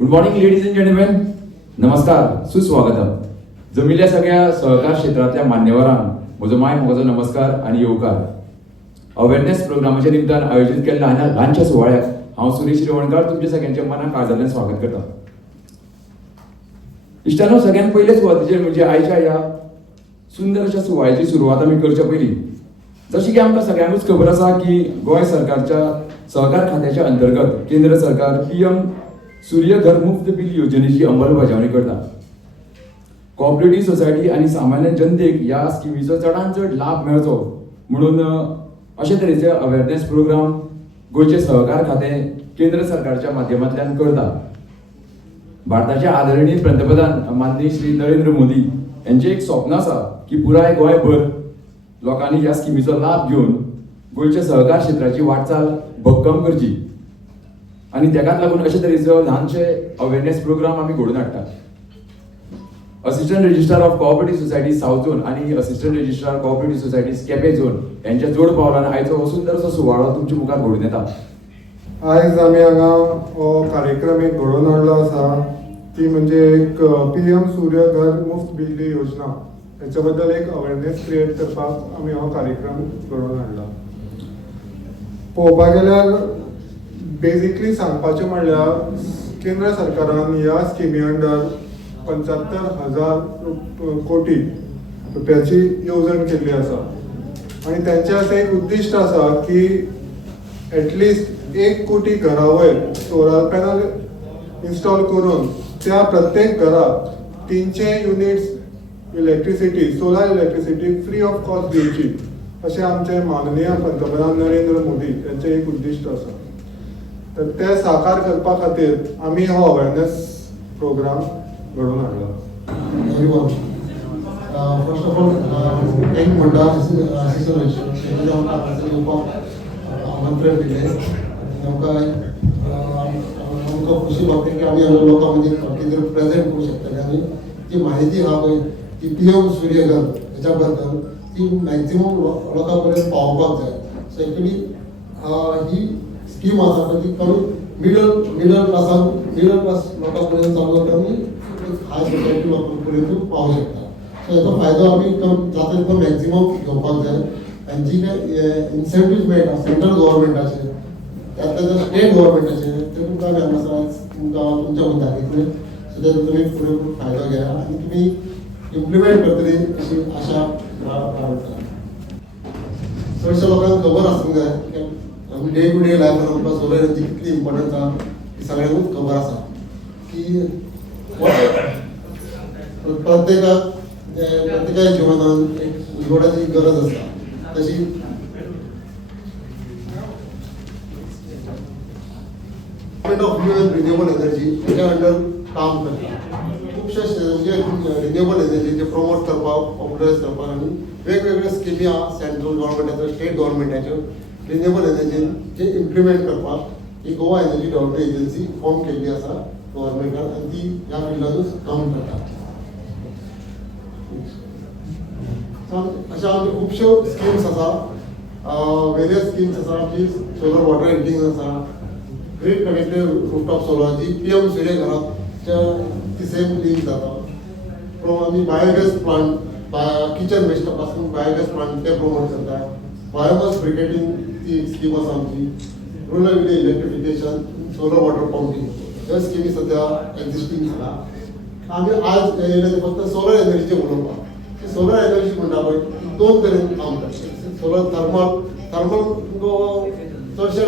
Good morning ladies and gentleman. नमस्कार, सुस्वागतम. जमिल्ल्या सगळ्या सहकार क्षेत्रातल्या मान्यवरांक म्हजो मोगाचो नमस्कार आणि येवकार. अवेअरनेस प्रोग्रामाच्या निमतान आयोजीत केल्ल्या ल्हानशा सुवाळ्याक हांव सुरेश रेवणकर तुमच्या सगळ्यांचे मनाक काळजांतल्यान स्वागत करता. इश्टानो, सगळ्यात पयले सुवातेचेर म्हणजे आयच्या ह्या सुंदर अशा सुवाळ्याची सुरवात आमी करच्या पयलीं जशी की आमकां सगळ्यांकूच खबर आसा की गोंय सरकारच्या सहकार खात्याच्या अंतर्गत केंद्र सरकार PM सूर्य घर मुफ्त बिल योजनेची अंमलबजावणी करता. कोऑपरेटिव्ह सोसायटी आणि सामान्य जनतेक ह्या स्किमीचो चडांत चड लाभ मेळचो म्हणून अशे तरेचे अवेअरनेस प्रोग्राम गोंयचे सहकार खातें केंद्र सरकारच्या माध्यमांतल्यान करता. भारताचे आदरणीय पंतप्रधान माननीय श्री नरेंद्र मोदी यांचे एक स्वप्न आसा की पुराय गोंयभर लोकांनी ह्या स्किमीचो लाभ घेवन गोंयच्या सहकार क्षेत्राची वाटचाल भक्कम करची आणि तेकाच लागून अशे तरेचो ल्हानशे अवेअरनेस प्रोग्राम आमी घडोवन हाडटा. Assistant registrar of cooperative society south zone आणि assistant registrar cooperative societies Quepem zone यांच्या जोड पावलान आयचो हो सुंदरसो सुवाळो तुमच्या मुखार घडोवन येता. आयज आमी हांगा हो कार्यक्रम एक घडोवन हाडलो आसा ती म्हणजे एक PM सूर्य घर मुफ्त बिजली योजना हेच्या बद्दल एक अवेअरनेस क्रिएट करपाक आमी हो कार्यक्रम घडोवन हाडला. पळोवपाक गेल्यार बेजिकली सांगपाचें म्हणल्यार केंद्र सरकारान ह्या स्किमी अंडर 75,000 कोटी रुपयाची येवजण केल्ली आसा आणि त्यांचे असं एक उद्दिष्ट आसा की एटलिस्ट 1 कोटी घरा वयर सोलार पॅनल इन्स्टॉल करून त्या प्रत्येक घराक 300 units electricity solar electricity free of cost दिवची अशें आमचे माननीय पंतप्रधान नरेंद्र मोदी यांचे एक उद्दिष्ट आसा. तर ते साकार करपा खातीर आमी हो अवेअरनेस प्रोग्राम घडोवन हाडला. Everyone. First of all, thank Munda Assistant Registrar आमंत्रण दिले. आमकां खुशी लागते की आमी हांगा लोकां मदीं कितें प्रेझेंट करूं शकतले आनी ती माहिती आहा पळय ती PM सूर्य घर हेच्या बद्दल ती मॅक्झिमम लोकां पर्यंत पावोवपाक जाय. सो एक्चुअली ही स्कीम आसा पळय ती कमी मिडल क्लास लोकां पर्यंत चालू जाता आनी हाय सोसायटी लोकां पर्यंत पावूं शकता. सो हेचो फायदो आमी जाता तितलो मॅक्झिमम घेवपाक जाय आनी जी काय इन्सेंटिव्ज मेळटा सेंट्रल गव्हर्मेंटाचे त्यातल्या स्टेट गव्हर्मेंटाचे ते तुमकां आमी हांगासर तुमकां तुमच्या मदीं दाखयतले. सो तेजो तुमी पुरेपूर फायदो घेया आनी तुमी इम्प्लिमेंट करतली अशी आशा बाळगता. चडशा लोकांक खबर आसूंक जाय की आमी डे टू डे लायफान आमकां सोलर एनर्जी कितली इम्पॉर्टंट आसा ती सगळ्यांकूच खबर आसा की प्रत्येका जिवनात एक उजवाडाची गरज आसता तशी ऑफ रिन्युएबल एनर्जी हेच्या अंडर काम करता. खुबशे म्हणजे रिन्युएबल एनर्जी प्रमोट करपाक पॉप्युलरायज करपाक आनी वेगवेगळे स्किमी आहा सेंट्रल गव्हर्मेंटाच्यो स्टेट गव्हर्मेंटाच्यो रिन्युएबल एनर्जीचे इम्प्लिमेंट करपाक ही Goa energy development agency form केल्ली आसा गव्हर्मेंटान आनी ती ह्या फिल्डानूच काम करता. अशा आमच्यो खुबश्यो स्किम्स आसा वेरियस स्किम्स आसा जी सोलर वॉटर हिटिंग आसा ग्रीड कनेक्टेड रूफटॉप सोलर जी PM सूर्य घराच्या ती सेम लिंक जाता. आमी बायोगॅस प्लांट किचन वेस्ट पासून बायोगॅस प्लांट ते प्रमोट करता. बायोमास ब्रिकेटिंग ती स्कीम आसा आमची. Rural village electrification solar water pumping ह्यो स्किमी सध्या एक्झिस्टिंग आसा. आमी आज येयले फक्त सोलर एनर्जीचे उलोवपाक. सोलर एनर्जी म्हणटा पळय दोन तरेन काम करता. सोलर थर्मल चडशे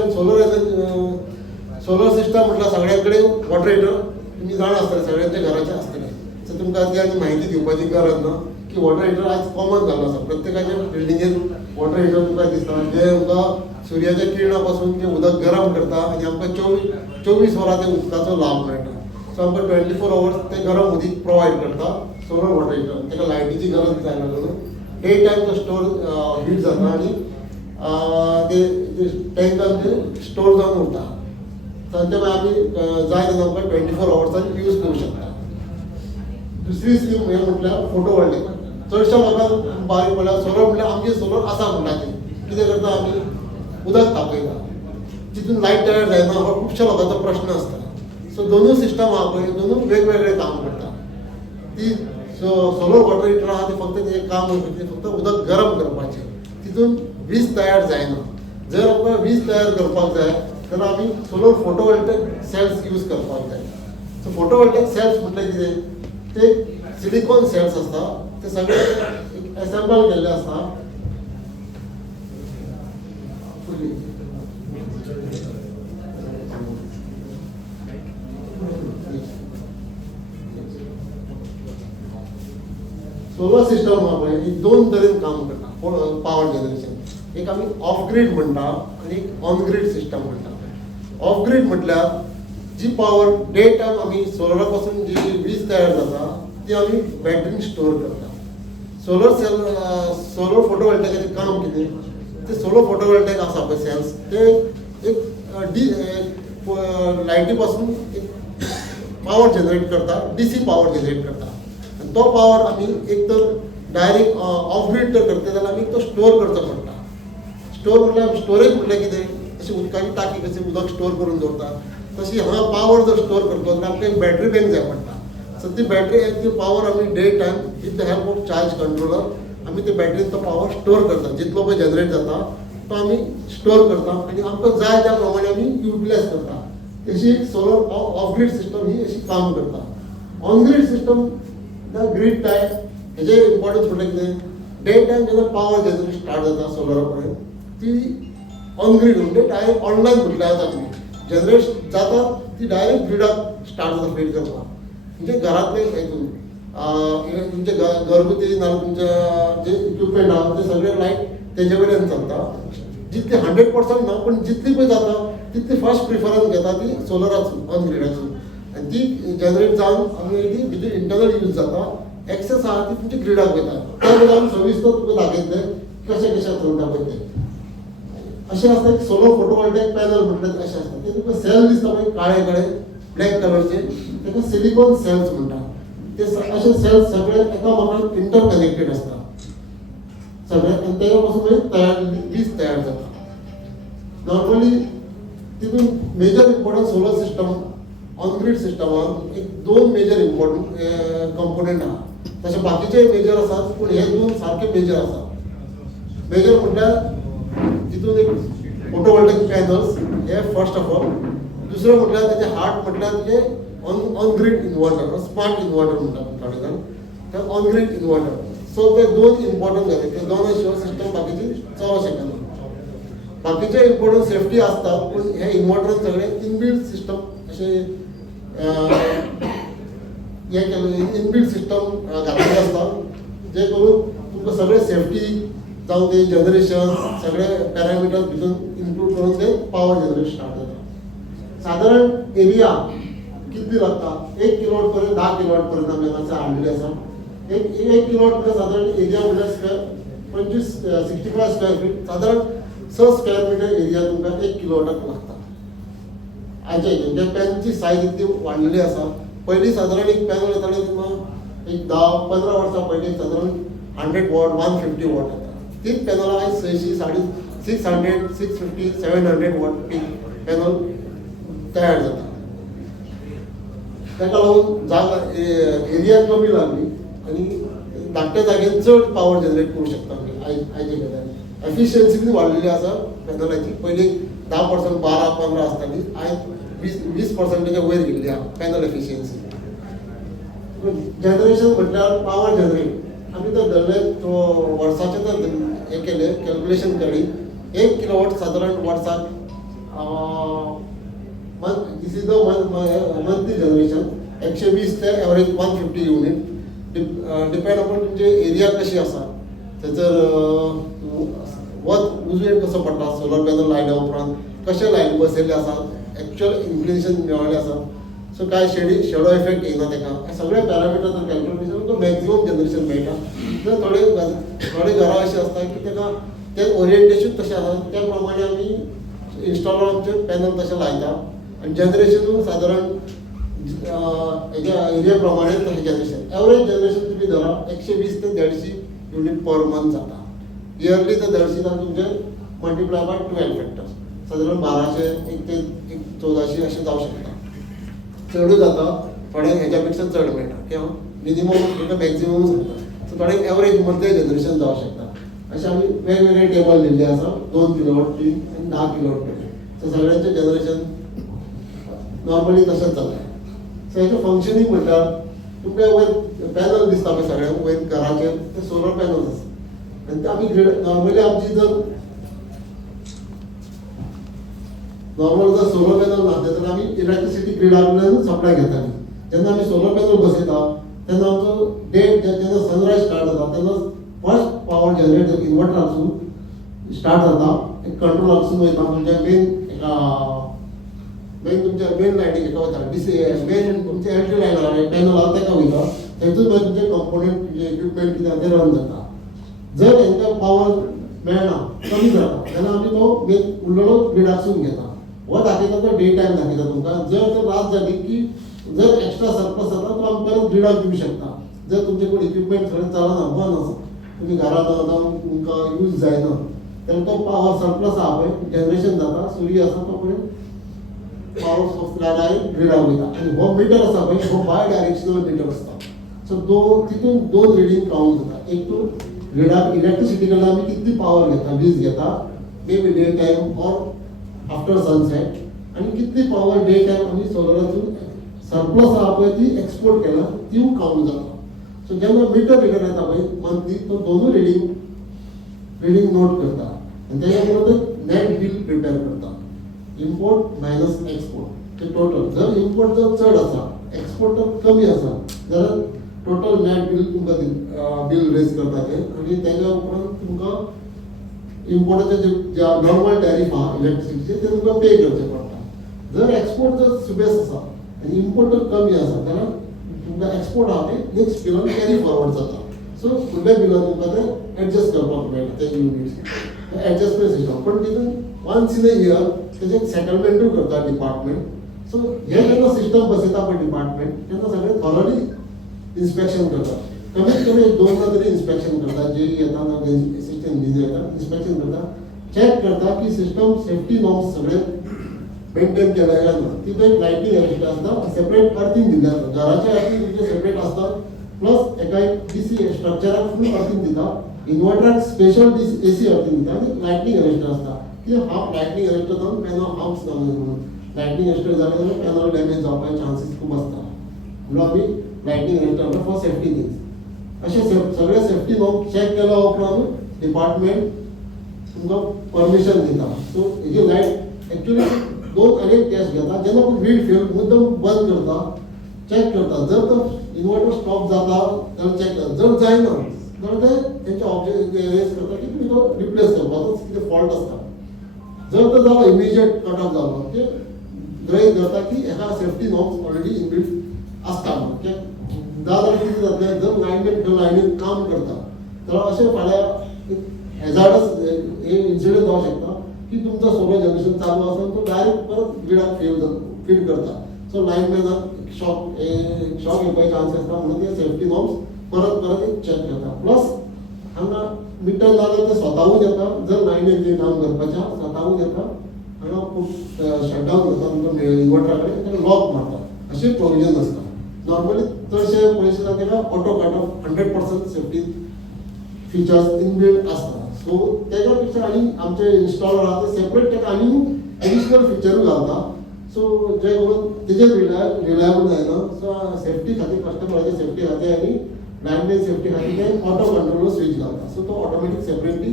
सोलर सिस्टम म्हटल्यार सगळ्या कडेन वॉटर हिटर तुमी जाणा आसतले सगळ्यांच्या घराचे आसतले. सो तुमकां ती आनी म्हायती दिवपाची गरज ना की वॉटर हिटर आज कॉमन जाल्लो आसा. प्रत्येकाच्या बिल्डिंगेन वॉटर हिटर तुमकां दिसता जे आमकां सुर्याच्या किरणा पासून जे उदक गरम करता आनी आमकां 24 वरां ते उदकाचो लाभ मेळटा. सो आमकां 24 hours ते गरम उदीक प्रोवायड करता सोलर वॉटर हिटर. ताका लायटीची गरज जायना लागून डे टायम तो स्टोर हीट जाता आनी ते टँकान ते स्टोर जावन उरता. तांच्या मागीर आमी जाय तेन्ना आमकां 24 hours यूज करूं शकता. दुसरी स्कीम हें म्हटल्यार फोटो वॉल्टिक. चडशा लोकांक बारीक म्हणल्यार सोलर म्हणल्यार आमचे सोलर आसा म्हणटा ती कितें करता आमी उदक तापयता तितून लायट तयार जायना हो खुबश्या लोकांचो प्रश्न आसता. सो दोनूय सिस्टम आहा पळय दोनूय वेगवेगळे काम करता. ती सोलर वॉटर हिटर आहा ती फक्त तें काम करता फक्त उदक गरम करपाचें, तितून वीज तयार जायना. जर आमकां वीज तयार करपाक जाय तर आमी सोलर फोटोवॉल्टेक सेल्स यूज करपाक जाय. सो फोटोवॉल्टेक सेल्स म्हटल्यार कितें ते सिलिकॉन सेल्स आसता ते सगळे एसेंबल केल्ले आसता. सोलर सिस्टम आहा पळय ही दोन तरेन काम करता पावर जनरेशन. एक आमी ऑफ ग्रीड म्हणटा आनी एक ऑन ग्रीड सिस्टम म्हणटा. ऑफ ग्रीड म्हटल्यार जी पावर डे टायम आमी सोलरा पासून जी वीज तयार जाता ती आमी बॅटरीन स्टोर करता. सोलर फोटोवॉल्टेकाचें काम कितें ते सोलर फोटोवॉल्टेक आसा पळय सेल्स ते एक लायटी पासून एक पावर जनरेट करता, डीसी पावर जनरेट करता. आनी तो पावर आमी एक तर डायरेक्ट ऑफ ग्रीड तर करता जाल्यार आमी तो स्टोर करचो पडटा. स्टोर म्हटल्यार स्टोरेज म्हटल्यार कितें अशी उदकाची टाकी कशी उदक स्टोर करून दवरता तशी हांगा पावर जर स्टोर करतलो जाल्यार आमकां एक बॅटरी बँक जाय पडटा. सो ती बॅटरी ती पावर आमी day time with the help of charge controller आमी ते बॅटरीन तो पावर स्टोर करता. जितलो पळय जनरेट जाता तो आमी स्टोर करता आनी आमकां जाय त्या प्रमाणे आमी युटिलायज करता. तशी सोलर ऑफ ग्रीड सिस्टम ही अशी काम करता. On grid system grid time हेजे इम्पॉर्टन्स म्हटल्यार कितें डे टायम जेन्ना पावर जनरेशन स्टार्ट जाता सोलरा कडेन ती ऑन ग्रीड म्हणजे डायरेक्ट ऑनलायन म्हटल्यार जाता तुमी जनरेट जाता ती डायरेक्ट ग्रिडाक स्टार्ट जाता फीड करपाक. म्हणजे घरांतले हेतून तुमचे घरगुती नाजाल्यार तुमच्या जे इक्विपमेंट आहा ते सगळे लायट तेजे वयल्यान चलता. जितली 100% ना पूण जितली पळय जाता तितली फर्स्ट प्रिफरन्स घेता ती सोलराची ऑन ग्रिडाची. आनी ती जनरेट जावन आमी ती इंटरनल यूज जाता. एक्सेस आहा ती तुमच्या ग्रिडाक वयता. त्या वेळार आमी सविस्तर तुमकां दाखयतले कशें कशें चलता पळय तें. अशें आसता की सोलर फोटोवॉल्टेक पॅनल म्हटल्यार अशें आसता ते तुमकां सेल दिसता पळय काळे काळे ब्लॅक कलरचे ताका सिलिकॉन सेल्स म्हणटा. ते अशे सेल्स सगळे एकामेकांक इंटरकनेक्टेड आसता सगळे आनी तेच्या पासून मागीर तयार वीज तयार जाता. नॉर्मली तितून major important solar system on grid सिस्टमान एक दोन मेजर इम्पॉर्टंट कंपोनंट आहा. तशें बाकीचे मेजर आसात पूण हे दोन सारके मेजर आसा. मेजर म्हटल्यार तितून एक फोटोवॉल्टेक पॅनल्स हे फर्स्ट ऑफ ऑल. दुसरें म्हटल्यार तेजे हार्ट म्हटल्यार तेजे on grid inverter smart inverter म्हणटा थोडे जाण ते ऑन ग्रीड इन्वर्टर. सो ते दोन इम्पॉर्टंट जाले ते दोन शिवाय सिस्टम बाकीची चलूंक शकना. बाकीचे इम्पॉर्टंट सेफ्टी आसतात पूण हे इन्वर्टरान सगळे इनबिल्ट सिस्टम अशे हे केल्ले इनबिल्ट सिस्टम घातलेले आसता जे करून तुमकां सगळे सेफ्टी जावं ते जनरेशन सगळे पॅरामिटर्स भितून इन्क्लूड करून ते पावर जनरेट स्टार्ट जाता. सादारण एरिया कितली लागता 1 किलोवॉट पर्यंत 10 किलोवॉट पर्यंत आमी हांगासर हाडलेले आसा. एक किलोवॉट पर्यंत सादारण एरिया म्हटल्यार 65 स्क्वेअर फीट सादारण 6 स्क्वेअर मिटर एरिया तुमकां 1 किलोवॉटाक लागता. आयच्या म्हणजे पॅनची सायज इतली वाडलेली आसा. पयलीं सादारण एक पॅनल येताले तुमकां एक 10-15 वर्सां पयलीं सादारण 100 वॉट 150 वॉट येता. तीच पॅनल आयज 600, 650, 700 वॉट पॅनल तयार जाता. ताका लागून जागा एरिया कमी लागली आनी धाकट्या जाग्यार चड पावर जनरेट करूं शकता आमी आयचे गजाली. एफिशियन्सी बी वाडलेली आसा पॅनलाची. पयलीं 10%, 12-15 आसताली आयज 20%च्या वयर गेल्ली आहा पॅनल एफिशियन्सी. जनरेशन म्हटल्यार पावर जनरेट आमी तर धरले वर्साचे तर हे केले कॅल्क्युलेशन केली 1 किलोवॉट सादारण वर्साक दिस इज द मंथली जनरेशन 120 ते एवरेज 150 युनिट. डिपेंड अपॉन तुमचे एरिया कशी आसा थंयसर वत उजवेड कसो पडटा सोलर पॅनल लायल्या उपरांत कशे लायन बसयल्ले आसात एक्चुअल इन्क्लिनेशन मेळ्ळें आसा. सो काय शेडो इफेक्ट येयना ताका हे सगळे पॅरामिटर जर कॅल्क्युलेट केले तो मॅक्झिमम जनरेशन मेळटा. तर थोडे घरां अशी आसता की ताका ते ओरिएंटेशन तशें आसा त्या प्रमाणे आमी इन्स्टॉलर आमचे पॅनल तशें लायता आनी जनरेशन सादारण हेज्या एरिया प्रमाणे तशें जनरेशन एवरेज जनरेशन तुमी धरा 120 ते 150 युनिट पर मंथ जाता. इयरली तर 150 जावन तुमचे मल्टिप्लाय बाय 12 फॅक्टर्स सादारण 1200 एक ते 1400 अशें जावं शकता. चडूय जाता, थोड्यांक हेच्या पेक्षा चड मेळटा किंवा मिनिमम म्हणटा मॅक्झिमम सांगता. सो थोड्यांक एवरेज मदलें जनरेशन जावंक शकता. अशें आमी वेगवेगळे टेबल दिल्ले आसा, 2 किलोवॉट, 3 आनी 10 किलोवॉट पेटी. सो सगळ्यांचें जनरेशन नॉर्मली तशेंच चलता. सो हेचें फंक्शनींग म्हणल्यार तुमकां वयर पॅनल दिसता पळय सगळ्यांक वयर घराचेर, ते सोलर पॅनल्स आसा. आनी ते आमी ग्रीड नॉर्मली आमची जर नॉर्मल जर सोलर पॅनल नासले तर आमी इलेक्ट्रिसिटी ग्रिडाकडल्यान सप्लाय घेताली. जेन्ना आमी सोलर पॅनल बसयता तेन्ना आमचो डे जेन्ना सनरायज स्टार्ट जाता तेन्ना फर्स्ट पावर जनरेटर इन्वर्टरासून स्टार्ट जाता, एक कंट्रोलारसून वयता म्हणजे मेन तुमच्या मेन लायटीक हेका वयता, मेन तुमचे एलटी लायन पॅनल आसा तेका वयता. थंयतून मागीर तुमचे कंपोनंट इक्विपमेंट कितें आसा ते रन जाता. जर तांकां पावर मेळना, कमी जाता तेन्ना आमी तो मेन उरलेलो ग्रिडाकसून घेता. हो दाखयता तो डे टायम दाखयता तुमकां. जर तर रात जाली की जर एक्स्ट्रा सरप्लस जाता तो आमी परत ग्रिडाक दिवंक शकता. जर तुमचे कोण इक्विपमेंट थंय चलना, बंद आसा, तुमी घरांत आतां तुमकां यूज जायना, तेन्ना तो पावर सरप्लस आहा पळय जनरेशन जाता, सूर्य आसा तो पळय पावर सोर्स डायरेक्ट ग्रिडाक वयता. आनी हो मिटर आसा पळय हो बाय डायरेक्शनल मिटर आसता. सो तितून 2 रिडींग कावंट जाता. एक तो ग्रिडाक इलेक्ट्रिसिटी कडल्यान आमी कितली पावर घेता, वीज घेता, maybe day time or after sunset, आनी कितली पावर डे टायम आमी सोलरातून सरप्लस आहा पळय ती एक्सपोर्ट केला ती कावंट जाता. सो जेन्ना मिटर रिडर येता पळय मंथली तो दोनूय रिडींग नोट करता आनी तेच्या बरोबर नेट बिल प्रिपेअर करता. इम्पोर्ट मायनस एक्सपोर्ट ते टोटल. जर इम्पोर्ट जर चड आसा, एक्सपोर्ट जर कमी आसा जाल्यार टोटल नेट बिल तुमकां बिल रेज करता ते. आनी तेच्या उपरांत तुमकां इम्पोर्टाचे जे नॉर्मल टॅरिफ आहा इलेक्ट्रिसिटीचे ते तुमकां पे करचे पडटा. जर एक्सपोर्ट जर सुबेस आसा आनी इम्पोर्ट जर कमी आसा जाल्यार तुमकां एक्सपोर्ट आहा ते नेक्स्ट बिलान कॅरी फॉरवर्ड जाता. सो फुडल्या बिलान तुमकां ते एडजस्ट करपाक मेळटा ते युनिट्स एडजस्टमेंट सिस्टम. पण तितून वन्स इन अ इयर तेजें सेटलमेंटूय करता डिपार्टमेंट. सो हे जेन्ना सिस्टम बसयता पळय डिपार्टमेंट तेन्ना सगळें थॉरली इन्स्पेक्शन करता. कमीत कमी 2दा तरी इन्स्पेक्शन करता. जे येता असिस्टंट इंजिनियर येता इन्स्पेक्शन करता, चॅक करता की सिस्टम सेफ्टी नॉर्म्स सगळे मेंटेन केल्या काय ना. तिथं एक लायटींग अरेंज आसता, सेपरेट अर्थिंग दिल्लें आसता. घराच्या अर्थिंग तुमचे सेपरेट आसता, प्लस एका एक डीसी स्ट्रक्चराक फूल अर्थिंग दिता, इन्वर्टराक स्पेशल एसी अर्थिंग दिता आनी लायटिंग अरेंजर आसता की हाफ लायटिंग अरेंजर जावन पॅनल हार्म्स जावं म्हणून. लायटिंग अरेंजर जालें जाल्यार पॅनल डॅमेज जावपाचे चान्सीस खूब आसता. म्हणून आमी lighting arranger for safety things अशें सगळे सेफ्टी नॉर्म चॅक केल्या उपरांत डिपार्टमेंट तुमकां परमिशन दिता. सो हेजी लायट एक्चुअली 2 अनेक टेस्ट घेता. जेन्ना पूण ग्रीड फेल मुद्दम बंद करता, चॅक करता. जर तो इन्वर्टर स्टॉप जाता जाल्यार चॅक करता. जर जायना जाल्यार ते तेंचे ऑब्जेक्ट रेज करता की तुमी तो रिप्लेस करपाचो कितें फॉल्ट आसता. जर तो जालो इमिजिएट कट ऑफ जालो ते गृहीत धरता की हेका सेफ्टी नॉर्म्स ऑलरेडी इनबिल्ट आसता म्हणून. जाल्यार कितें जातलें जर लायनमॅन खंय लायनीन काम करता जाल्यार अशें फाल्यां हेजार्डस हे इन्सिडंट जावंक शकता की तुमचो सोलर जनरेशन चालू आसा तो डायरेक्ट परत ग्रिडाक फीड करता. सो लायनमॅनाक शॉक येवपाचे चान्स आसता. म्हणून ते सेफ्टी नॉर्म्स परत एक चॅक करता. प्लस हांगा मिटर जाल्यार ते स्वताहून येता. जर लायनीन जे काम करपाचें स्वताहून येता हांगा शटडावन करता तुमकां इन्वर्टरा कडेन तेका लॉक मारता. अशें प्रोविजन आसता. नॉर्मली चडशे पयशे जाता तेका auto cut off 100% safety features inbuilt आसता. सो तेच्या पेक्षा आनी आमचे इन्स्टॉलर आहा ते सेपरेट तेका आनी एडिशनल फिचरूय घालता. सो जे करून तेजेर रिलायबल जायना. सो सेफ्टी खातीर कस्टमराच्या सेफ्टी खातीर आनी लायनमॅन सेफ्टी खातीर ते ऑटो कंट्रोलर स्विच घालता. सो तो ऑटोमॅटीक सेपरेटली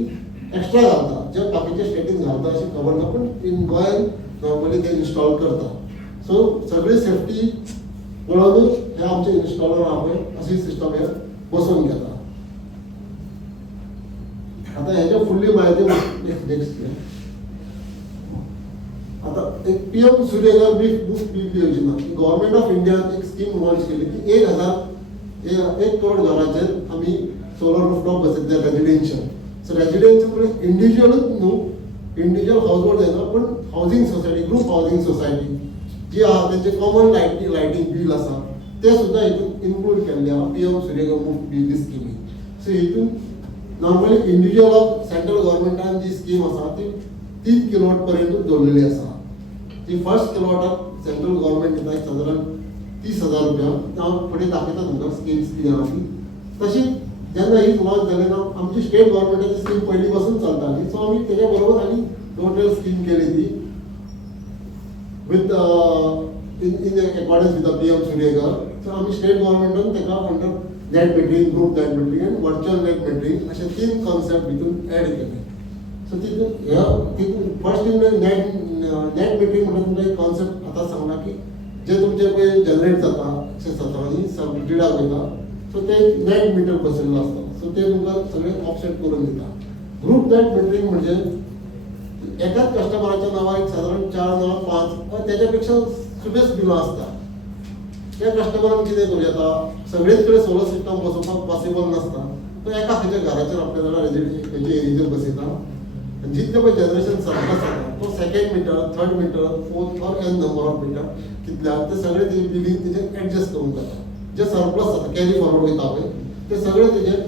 एक्स्ट्रा घालता. जे बाकीचे स्टेटीन घालता अशें खबर ना, पूण इन गोंयान नॉर्मली ते इन्स्टॉल करता. सो सगळी सेफ्टी पळोवनूच हे आमचे इन्स्टॉलर आहा पळय अशी सिस्टम हे बसोवन घेता. आतां हेच्या फुडली म्हायती नेक्स्ट आतां एक PM सूर्यघर मुफ्त वीज योजना गव्हर्नमेंट ऑफ इंडियान एक स्कीम लॉन्च केली की 1 करोड घराचेर आमी सोलर रूफटॉप बसयतले रेजिडेन्शियल. सो रेजिडेन्शियल म्हणजे इंडिव्हिज्युअलूच न्हू, इंडिव्हिज्युअल हाऊस होल्ड जायना, पण housing society group housing society जी आहा तेंचे कॉमन लायटींग बील आसा ते सुद्दां हितून इन्क्लूड केल्ले आहा PM सूर्यघर मुफ्त वीज स्किमीन. सो हितून नॉर्मली इंडिव्हिज्युअल सेंट्रल गव्हर्नमेंटान जी स्कीम आसा ती 3 किलोवॉट पर्यंत दवरलेली आसा. जी फर्स्ट किलोवाटाक सेंट्रल गव्हर्मेंट दिता एक साधारण 30,000 रुपया. हांव फुडें दाखयता तुमकां स्किम्स कितें आहा ती. तशीच जेन्ना ही लॉन्च जाली ना आमची स्टेट गव्हर्मेंटाची स्कीम पयलीं पासून चलताली. सो आमी तेच्या बरोबर आनी टोटल स्कीम केली ती with in accordance with the PM Suryagar. So आमी स्टेट गव्हर्मेंटान तेका under net metering, group net metering आनी वर्च्युअल नेट मेटरिंग अशे 3 कॉन्सेप्ट भितून एड केले. सो तितून फर्स्ट नेट मेटरिंग म्हणटा तुमकां एक कॉन्सेप्ट आतां सांगला की जे तुमचे पळय जनरेट जाता 117 सबग्रिडाक वयता. सो ते नेट मिटर बसयल्लो आसता. सो ते तुमकां सगळे ऑफसेट करून दिता. ग्रुप नेट मेटरिंग म्हणजे एकाच कस्टमराच्या नावार एक साधारण 4 नावा 5 वा त्याच्यापेक्षा सुबेज बिलां आसता. त्या कस्टमरान कितें करूं येता सगळेच कडेन सोलर सिस्टम बसोवपाक पॉसिबल नासता. तो एका खंयच्या घराचेर आपल्या जाल्यार खंयच्या एरियेचेर बसयता. जितले पळय जनरेशन सरप्लस जाता तो second meter, third meter, fourth or n number of meter कितल्या ते सगळे तेजे बिलींग तेजेर एडजस्ट करूंक जाता. जे सरप्लस जाता कॅरी फॉरवर्ड वयता पळय ते सगळे तेजेर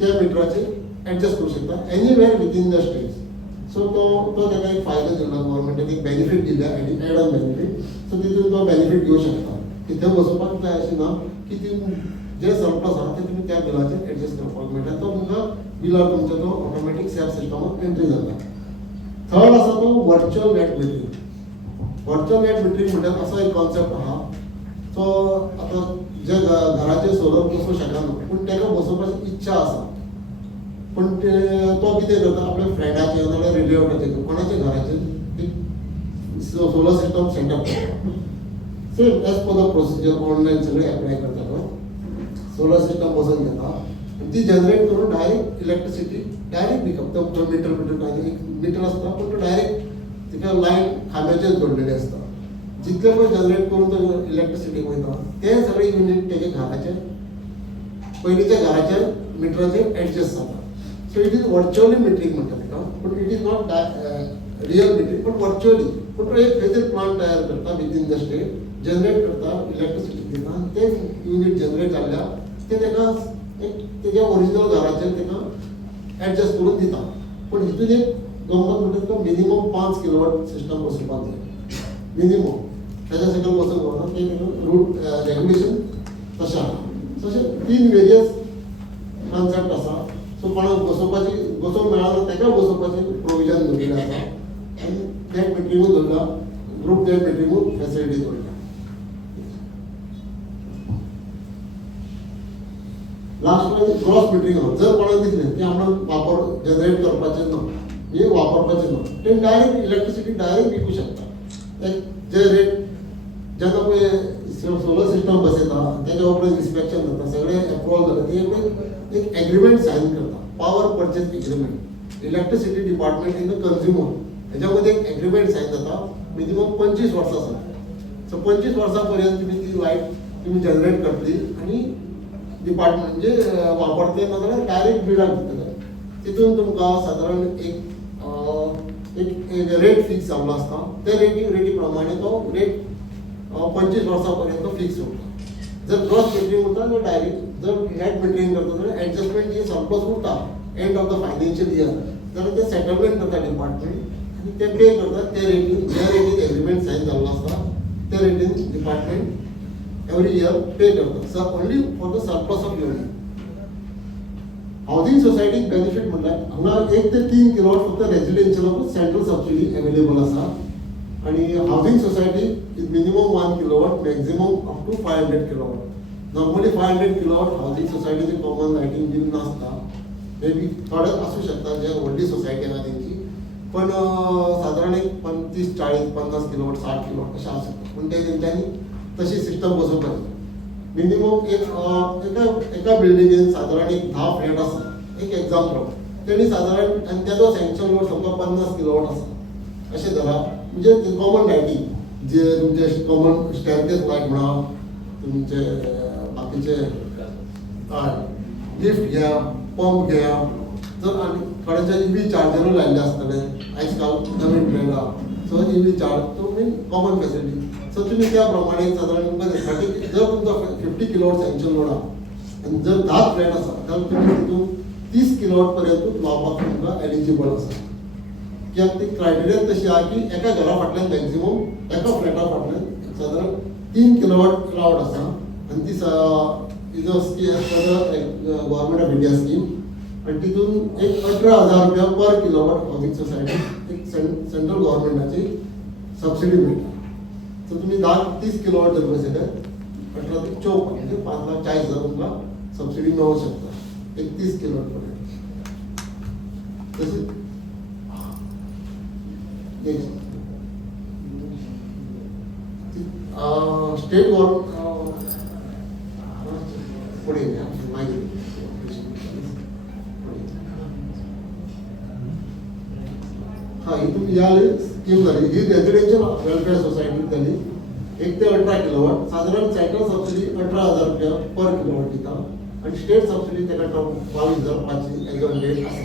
त्या मिटराचेर एडजस्ट करूं शकता anywhere within the state. So तो ताका एक फायदो दिला गव्हर्मेंटान एक बेनिफीट दिल्या एड ऑन बेनिफीट. सो तितून तो बेनिफीट घेवं शकता. तिथे बसोवपाक जाय अशें ना की ती जे सरप्लस आहा ते तुमी त्या बिलाचेर एडजस्ट करपाक मेळटा. तो तुमकां बिलार तुमच्या तो ऑटोमॅटीक सॅप सिस्टमाक एंट्री जाता. थर्ड आसा तो virtual net metering. Virtual net metering म्हणल्यार असो एक कॉन्सेप्ट आहा. सो आतां जे घराचेर सोलर बसोवंक शकना पूण ताका बसोवपाची इच्छा आसा पण तो कितें करता आपल्या फ्रेंडाचे नाजाल्यार रिलेटिव्हाचे कोणाच्या घराचेर एक सोलर सिस्टम सेटअप करता. Same age per the procedure online सगळे एप्लाय करता तो सोलर सिस्टम बसोवन घेता आनी ती जनरेट करून डायरेक्ट इलेक्ट्रिसिटी डायरेक्ट पिकअप तो मिटर काय एक मिटर आसता पण तो डायरेक्ट तिका लायन खांब्याचेर जोडलेले आसता. जितले पळय जनरेट करून तो इलेक्ट्रिसिटी वयता ते सगळे युनिट तेजे घराचे पयलींच्या घराच्या मिटराचेर एडजस्ट जाता. So it is virtually metering म्हणटा तेका पूण it is not real metering पण वर्च्युअली. पूण तो एक खंयतरी प्लांट तयार करता विथीन द स्टेट जनरेट करता इलेक्ट्रिसिटी दिता आनी ते युनिट जनरेट जाल्ल्या ते ताका एक तेज्या ओरिजिनल घराचेर ताका एडजस्ट करून दिता. पूण हितून एक गंमत म्हणटा तुका मिनिमम 5 किलोवॉट सिस्टम बसोवपाक जाय मिनिमम. त्याच्या सकयल बसोवंक जावना ते रूट रेग्युलेशन तशें आहा. तशें 3 वेरियस कॉन्सेप्ट आसा. सो कोणाक बसोवपाची बसोवंक मेळना ताका बसोवपाचें प्रोविजन दवरिल्लें आसा आनी नेट मेटरिंगूय दवरला ग्रुप नेट मेटरिंगूय फॅसिलिटी दवरला. लास्ट म्हणजे क्रॉस मिटरिंग आहा. जर कोणाक दिसलें की आमकां वापर जनरेट करपाचें ना हे वापरपाचें ना ते डायरेक्ट इलेक्ट्रिसिटी डायरेक्ट विकूं शकता. जे रेट जेन्ना पळय सोलर सिस्टम बसयता तेच्या उपरांत इन्स्पेक्शन जाता सगळें एप्रुवल जाता ते एक एग्रीमेंट सायन करता power purchase agreement electricity department in the consumer हेच्या मध्ये एक एग्रीमेंट सायन जाता मिनिमम 25 वर्सां आसा. सो 25 वर्सां पर्यंत तुमी ती लायट तुमी जनरेट करतली आनी डिपार्टमेंट म्हणजे वापरते नाजाल्यार डायरेक्ट बिलाक दितले. तितून तुमकां सादारण एक रेट फिक्स जाल्लो आसता. त्या रेटी प्रमाणे तो रेट 25 वर्सां पर्यंत फिक्स उरता. जर क्रॉस मेटरिंग उरता जाल्यार डायरेक्ट जर नेट मेटरिंग करता जाल्यार एडजस्टमेंट जी सरप्लस उरता end of the financial year जाल्यार ते सेटलमेंट करता डिपार्टमेंट आनी ते पे करता ते रेटीन ज्या रेटीन एग्रीमेंट सायन जाल्लो आसता त्या रेटीन डिपार्टमेंट एवरी इयर पे करता. So only for the surplus of unit. Housing सोसायटीक बेनिफीट म्हटल्यार हांगा 1 ते 3 किलोवॉट फक्त रेजिडेन्शियलाकूच सेंट्रल सबसिडी अवेलेबल आसा आनी housing society is minimum 1 kilowatt maximum up to 500 kilowatt. Normally 500 kilowatt housing सोसायटीचे कॉमन लायटिंग बील नासता. मे बी थोडे आसूं शकता जे व्हडली सोसायटी आहा तेंची पण सादारण एक 35, 40, 50 किलोवॉट 60 किलोवॉट अशें आसूं शकता. पूण ते तेंच्यांनी तशी सिस्टम बसोवपाची. मिनिमम एका बिल्डिंगेन सादारण एक 10 फ्लॅट आसा. एक एग्जाम्पल तेणी सादारण आनी तेजो सँक्शन लोड समजा 50 किलोवॉट आसा अशें धरा. म्हणजे कॉमन लायटींग जे तुमचे कॉमन स्टॅरकेस लायट म्हणा तुमचे बाकीचे लिफ्ट घ्या पंप घ्या जर आनी थोड्याचे EV चार्जरूय लायल्ले आसतले आयज काल नवीन ट्रेंड आहा. सो EV चार्ज तो मेन कॉमन फॅसिलिटी. सो तुमी त्या प्रमाणे सादारण तुमकां 30 जर तुमचो 50 किलोवॉट सँक्शन लोड आहा आनी जर 10 फ्लॅट आसा जाल्यार तुमी तितून 30 किलोवॉट पर्यंत लावपाक तुमकां एलिजिबल आसा. कित्याक ती क्रायटेरिया तशी आहा की एका घरा फाटल्यान मॅक्झिमम एका फ्लॅटा फाटल्यान सादारण 3 किलोवॉट लावड आसा आनी ती is a government of India scheme आनी तितून एक 18,000 रुपया पर किलोवॉट हाऊसिंग सोसायटी एक सेंट्रल गव्हर्मेंटाची सबसिडी मेळटा. सो तुम्ही 10-30 किलोवॉट जर बसयले 18 ते 54 म्हणजे 5,40,000 तुमकां सबसिडी मेळू शकता 31 किलोवॉट पर्यंत. तसेच स्टेट गव्हर्मेंट पुढे माहिती हा इथून या स्कीम झाली ही रेसिडेन्शियल वेलफेअर सोसायटी झाली 1 ते 18 किलोवॉट साधारण सेंट्रल सबसिडी 18,000 रुपया पर किलोवॉट दिता आणि स्टेट सबसिडी तेका 22,500 एज ऑन डेट आसा.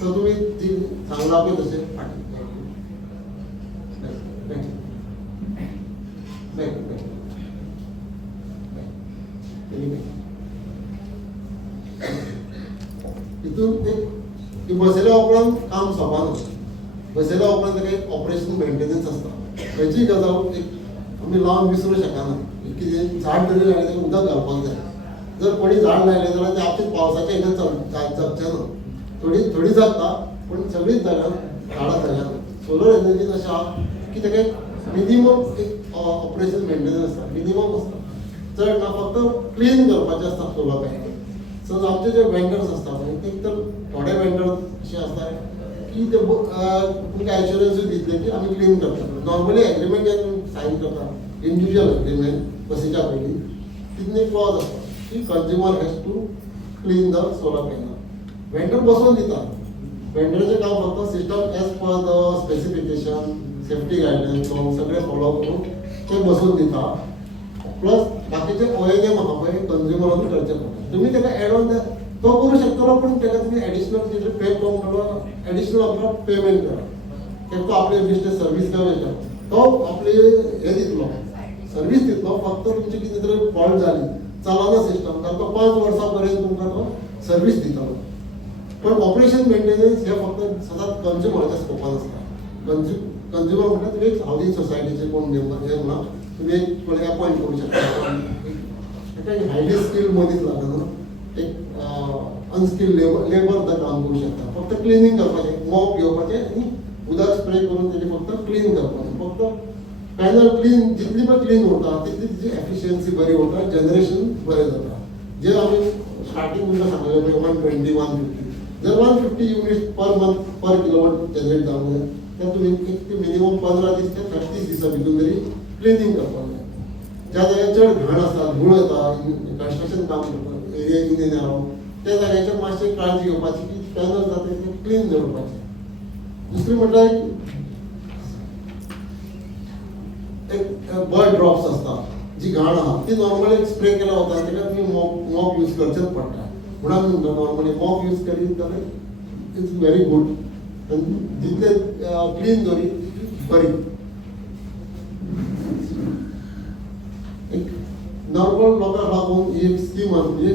सो तुम्ही ती सांगला पळय तशें फाटी तितून एक बसयल्या उपरांत काम सोंपना. बसयल्या उपरांत ताका एक ऑपरेशन मेंटेनन्स आसता. खंयचीय गजाल एक आमी लावन विसरूं शकना. कितें झाड जरी लायलें तेका उदक घालपाक जाय. जर कोणी झाड लायलें जाल्यार तें आपशींच पावसाच्या हेजेर जगचें ना. थोडी जगता पूण सगळींच जाग्यार झाडां जाग्यार. सोलर एनर्जीन अशें आहा की ताका एक मिनिमम एक ऑपरेशन मेंटेनन्स आसता मिनिमम आसता. चड ना फक्त क्लीन करपाचें आसता सोलर पॅनल. सो आमचे जे वेंडर्स आसता पळय ते तर थोडे वेंडर अशे आसता की ते तुमकां एश्युरन्सूय दितले की आमी क्लीन करता. नॉर्मली एग्रीमेंट जेन्ना सायन करता इंडिविज्युअल एग्रीमेंट बसीच्या पयलीं तितून एक क्लॉज आसता की consumer has to clean the solar panel. Vendor बसोवन दिता. वेंडराचें काम फक्त system as per the specification safety guidelines सगळे फॉलो करून ते बसोवन दिता. प्लस बाकीचे ONM आहा पळय कंज्युमरान करचें पडटा. तुमी ताका एड ऑन तो करूं शकतलो पूण ताका तुमी एडिशनल कितें पे करतलो एडिशनल आपलो पेमेंट करा. कित्याक तो आपले बिजनेस सर्वीस घेवं तो आपले हे दितलो सर्वीस दितलो. फक्त तुमची कितें तरी फॉल्ट जाली चलना सिस्टम तर तो 5 वर्सां पर्यंत तुमकां तो सर्वीस दितलो. पण ऑपरेशन मेंटेनन्स हे फक्त सदांच कंज्युमराच्या स्कोपान आसता. कंज्युमर म्हटल्यार तुमी एक हावजींग सोसायटीचे कोण मेंबर हे म्हणा तुम्ही एक कोणी अपॉइंट करू शकता. ताका हायली स्किल्ड मनीस लागना. एक अनस्किल्ड लेबर काम करू शकता. फक्त क्लिनिंग करपाचें मॉप घेवपाचें आनी उदक स्प्रे करून तेजें फक्त क्लीन करपाचें. फक्त पॅनल क्लीन जितली पण क्लीन उरता तितली तिची एफिशियन्सी बरी उरता. जनरेशन बरें जाता. जे आमी स्टार्टींग तुमकां सांगलें पळय 120 150 जर 150 युनिट्स पर मंथ पर किलोवॉट जनरेट जावंक जाय तर तुमी एक मिनिमम 15 दीस ते 30 दिसां भितर तरी क्लिनिंग करपाक जाय. ज्या जाग्यार चड घाण आसता धूळ येता कन्स्ट्रक्शन काम करता एरिया इन एंड अराउंड त्या जाग्याचेर मातशी काळजी घेवपाची की पॅनल जाता ते क्लीन दवरपाचें. दुसरी म्हटल्यार एक बर्ड ड्रॉप्स आसता जी घाण आहा ती नॉर्मली स्प्रे केल्या वता तेका तुमी मॉप यूज करचेंच पडटा. म्हणून आमी म्हणटा नॉर्मली मॉप यूज करीत जाल्यार इट्स व्हेरी गूड. जितले क्लीन दवरी बरी. एक नॉर्मल लोकांक लागून ही एक स्कीम आसा म्हणजे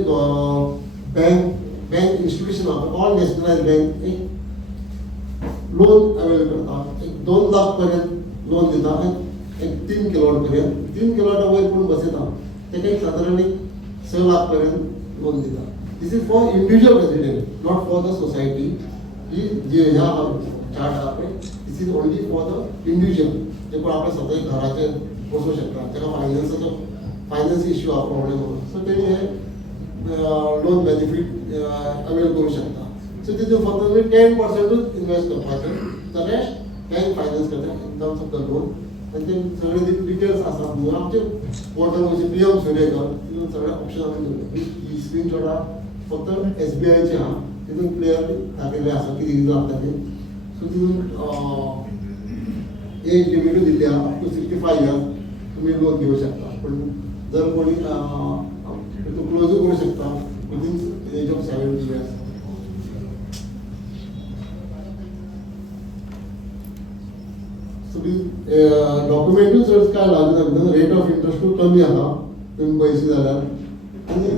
बँक इन्स्टिट्यूशन आहा ऑल नॅशनलाइज बँक एक लोन अवेल करता. एक 2 लाख पर्यंत लोन दिता. एक 3 किलोवॉट पर्यंत 3 किलोवॉटा वयर कोण बसयता ताका एक सादारण एक 6 लाख पर्यंत लोन दिता. This is for individual resident not for the society. ही जे ह्या चार्ट आहा पळय this is only for the individual जे कोण आपल्या स्वतःच्या घराचेर बसोवंक शकता ताका फायनान्स इश्यू आहा प्रॉब्लेम म्हणून सो तेणी हे लोन बेनिफीट अवेल करूं शकता. सो तितून फक्त तुमी 10% इन्वेस्ट करपाचें द रेस्ट बँक फायनान्स करता in terms of the loan. आनी ते सगळे डिटेल्स आसा म्हणून आमचे पोर्टल म्हणजे PM सूर्यकर तितून सगळे ऑप्शन आमी दवरले. ही स्क्रीनशॉट आहा फक्त SBIची आहा तितून क्लियर दाखयल्लें आसा कितें कितें लागता तें. सो तितून एज लिमिटूय दिल्ली आहा अप टू 65 इयर्स तुमी लोन घेवं शकता. पण जर कोणी तो क्लोजूय करूं शकता विदीन एज ऑफ 70 इयर्स. डॉक्युमेंटूच चड काय लागना रेट ऑफ इंट्रस्ट कमी आहा तुमी पयशे जाल्यार आनी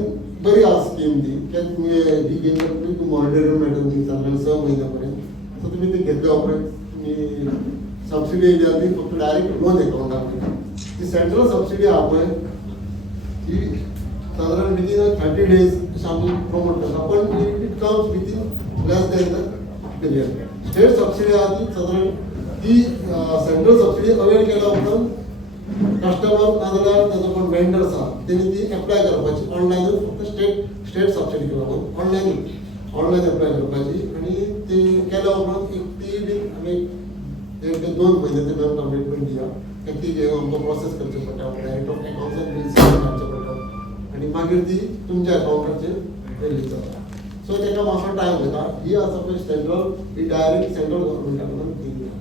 बरी आहा स्कीम ती. कित्याक तुमी ही घेवन तुमी मॉनिटरींग मेळटा तुमी सादारण 6 म्हयन्या पर्यंत. सो तुमी ती घेतल्या उपरांत तुमी सबसिडी येयल्या ती फक्त डायरेक्ट लोन अकाउंटाक वयता. ती सेंट्रल सबसिडी आहा पळय ती साधारण विदिन 30 days अशें आमी प्रमोट करता, पण it comes within less than the period. State subsidy आहा ती साधारण ती सेंट्रल सबसिडी अवेल केल्या उपरांत कस्टमर नाजाल्यार ताजो कोण वेंडर्स आहा तेणी ती एप्लाय करपाची ऑनलायनूच, फक्त स्टेट सबसिडी लागून ऑनलायन एप्लाय करपाची आणि ते केल्या उपरांत एक ती बीन आमी एक 2 म्हयने ते मॅम कमिटमेंट दिया ती घेवन आमकां प्रोसेस करचे पडटा, डायरेक्ट ऑफ अकाउंट्सान बील घालचे पडटा आणि मागीर ती तुमच्या अकाउंटाचेर रिलीज जाता. सो ताका मातसो टायम घेता. ही आसा पळय सेंट्रल, ही डायरेक्ट सेंट्रल गव्हर्मेंटा कडल्यान केल्ली आहा.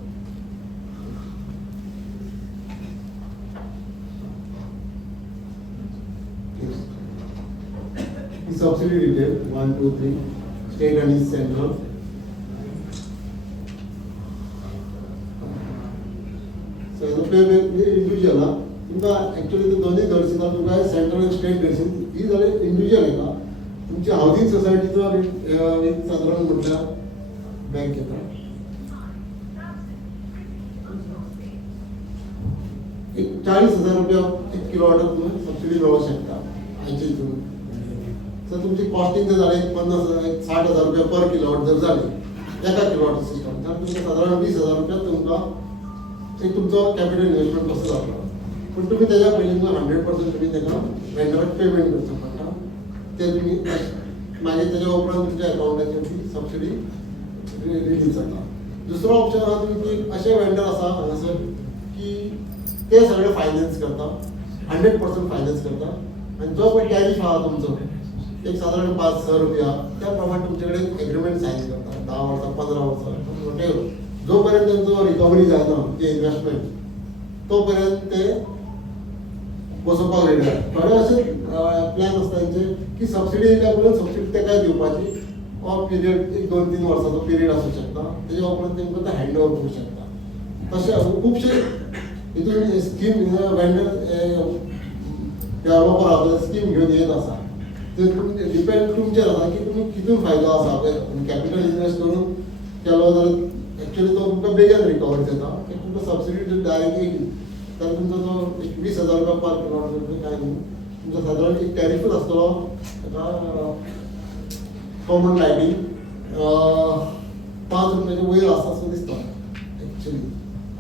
ही सबसिडी डिटेल 1, 2, 3 स्टेट आणि सेंट्रल. सो हेजो पेमेंट इंडिविज्युअल आहा. तुमकां एक्चुअली ते दोनूय दर्शिता, तुमकां सेंट्रल आनी स्टेट दर्शीत. ही जाली इंडिविज्युअल येता. तुमची हावजींग सोसायटीचो एक साधारण म्हटल्यार बँक येता. एक 40,000 रुपया 1 किलोवाटाक तुमी सबसिडी मेळोवंक शकता आयचे हितून. सो तुमची कॉस्टिंग जर जालें 60,000 रुपया पर किलोवाट जर जाली एका किलोवाट सिस्टम, तर तुमकां साधारण 20,000 रुपया तुमकां एक तुमचो कॅपिटल इन्वेस्टमेंट कसो जातलो. पूण तुमी तेज्या पयलीं 100% तुमी ताका वेंडराक पेमेंट करचो पडटा. ते तुमी मागीर तेज्या उपरांत तुमच्या अकाउंटाचेर ती सबसिडी रिलीज जाता. दुसरो ऑप्शन आहा तुमी अशे वेंडर आसा हांगासर की ते सगळे फायनान्स करता, 100% फायनान्स करता आनी जो पळय टॅरीफ आहा तुमचो एक साधारण 5,000 रुपया त्या प्रमाणे तुमचे कडेन एग्रीमेंट सायन करता 10 वर्सां 15 वर्सां वॉटेवर. जो पर्यंत तांचो रिकवरी जायना ते इन्वेस्टमेंट तो पर्यंत ते बसोवपाक रेडी आहा. थोडे अशे प्लॅन आसता तांचे की सबसिडी येयल्या उपरांत सबसिडी तेकाय दिवपाची हो पिरियड एक 2-3 वर्सांचो पिरियड आसूं शकता. तेज्या उपरांत तेंकां ते हँड ओवर करूंक शकता. तशें खुबशे हितून स्कीम वेंडर डेव्हलपर आहा स्कीम घेवन येत आसा. ते डिपेंड तुमचेर आसा की तुमी कितून फायदो आसा पळय. कॅपिटल इन्वेस्ट करून केलो जाल्यार एक्चुअली तो तुमकां बेगीन रिकवरी जाता. तुमकां सबसिडी डायरेक्ट येयली तर तुमचो तो 20,000 रुपया पर किलोवाट काय न्हू. तुमचो साधारण एक टॅरिफूच आसतलो ताका कॉमन लायटींग 5 रुपयाच्या वयर आसा असो दिसता एक्चुअली.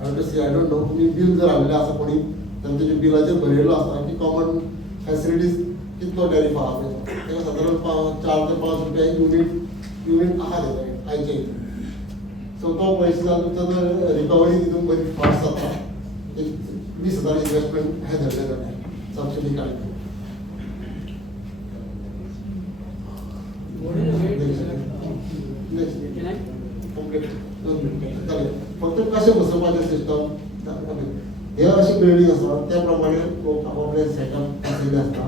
आय डोंट नो तुमी बील जर हाडलें आसा कोणी जाल्यार तेच्या बिलाचेर बरयल्लो आसता की कॉमन फॅसिलिटीज कितलो टॅरिफ आहा पळय ताका साधारण 4 ते 5 रुपया युनिट आहा तेका आयचे हितून. सो तो पयशे जाल्यार तुमचो जर रिकवरी तितून बरी फास्ट जाता. एक 20,000 इन्वेस्टमेंट हे धरलें जाल्यार सबसिडी काडून. फक्त कशें बसोवपाचें सिस्टम हे अशी बिल्डींग आसा त्या प्रमाणे लोक आपापले सेटअप केल्ले आसता.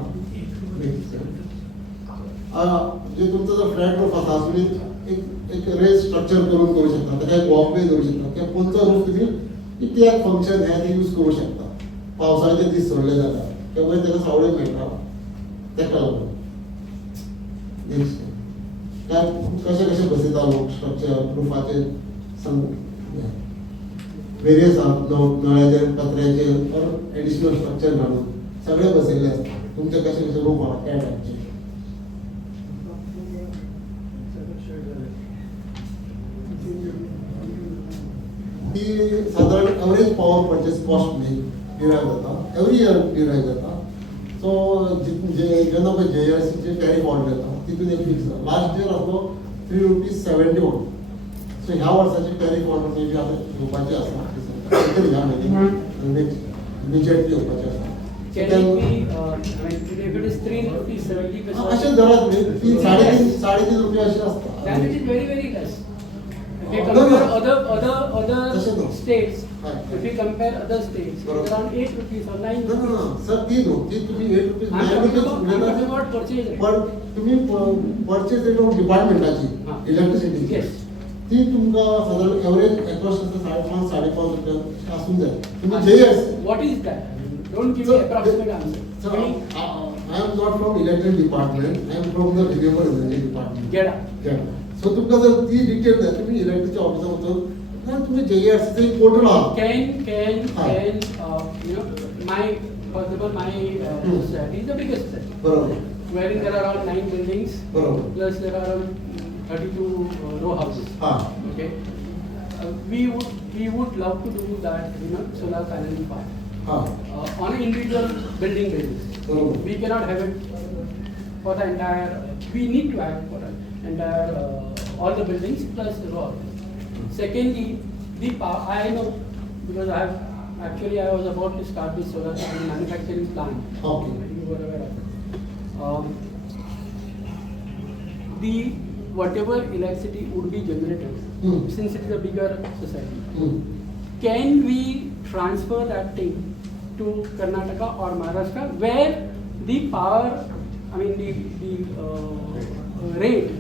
जे तुमचो जो फ्लॅट रूफ आसा तुमी एक रेज स्ट्रक्चर करून करूं शकता. ताका एक वॉकवे दवरूं शकता किंवा पोंचो रूफ तुमी कित्याक फंक्शन हे ते यूज करूं शकता. पावसाळ्याचे दीस सोडले जाल्यार किंवा वयर ताका सावळी मेळटा ताका लागून. कशें कशें बसयता लोक स्ट्रक्चर रुफाचेर सांग वेरियस नळ्याचेर पत्र्याचेर और एडिशनल स्ट्रक्चर घालून सगळे बसयल्ले आसता. तुमचे कशें कशें रूफ आहा त्या टायपचे. ती साधारण average power purchase cost derive जाता एवरी इयर डिरायव जाता. सो जेन्ना पळय JRCचे टॅरिफ ऑर्डर येता तितून एक फिक्स जाता. लास्ट इयर आसलो ₹3.71. सो ह्या वर्साचे टॅरिफ ऑर्डर मे बी आतां घेवपाचे आसा ह्या म्हयन्यान इमिजिएटली घेवपाचे आसा. अशें धरात न्ही 3.5 रुपया अशें आसता. If you compare other states, if you compare other states, it's around 8 rupees or 9 rupees. No, sir, ती तुम्ही 8 rupees I'm talking about purchase rate. पण तुम्ही परचेज रेट ऑफ डिपार्टमेंटाची इलेक्ट्रिसिटी Yes. ती तुमकां साधारण एवरेज अक्रॉस 5.5 रुपया आसूंक जाय. तुम्ही JS What is that? Don't give me approximate answer. So, I am not from electric department. I am from the renewable energy department. Get up. So तुमकां जर ती डिटेल जाय तुम्ही इलेक्ट्रिकच्या ऑफिसान वचून ना तुम्ही JRC पोर्टल आहा Can you know, my, for example, my society is the biggest society, बरोबर wherein there are around 9 buildings, बरोबर plus there are around 32 row houses. हा Okay, we would love to do that, you know, solar panel part हा on an individual building basis. बरोबर We cannot have it for the entire. We need to have for the entire all the buildings plus the row houses. Secondly, the power. I know because I was about to start this solar panel manufacturing plant. Okay. You were aware of it. The whatever electricity would be generated, since it is a bigger society, can we transfer that thing to Karnataka or Maharashtra, where the power, I mean the rate,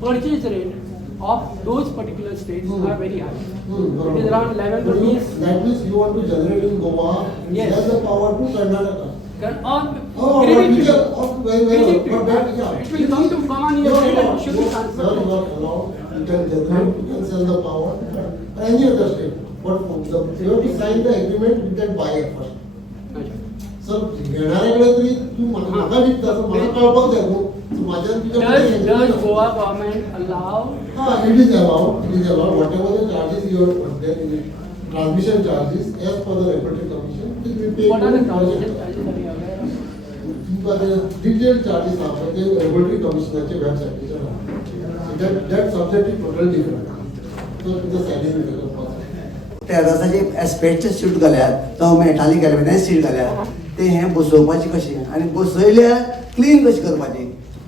purchase rate of those particular states are very high. It is around 11 rupees. That means you want to generate in Goa and Yes. sell the power to Karnataka. Or Oh, giving but to we you. can, very well, Giving to but you. that, yeah. It will come to Bhamani No, and no, it should be no, transferred. you are allowed, you can generate, you can sell the power, to any other state. But you have to sign the agreement with that buyer first. Sir घेणाऱ्याकडे तरी तू मला विकता असं मला कळपाक जाय न्हू तू माझ्या Does Goa government allow? हा it is allowed whatever the charges you are there in transmission charges as per the regulatory commission it will be paid What are the to transmission project. charges? Are you aware of? तुमका detailed charges आसता ते regulatory commissionaचे वेबसायटीचेर that subject is totally different so the salary will go टेरसाचे एस्पेक्टचे sheet घाल्यात जावं metallic गॅल्वेनायज seat घाल्यात ते हें बसोवपाची कशी आनी बसयल्यार क्लीन कशी करपाची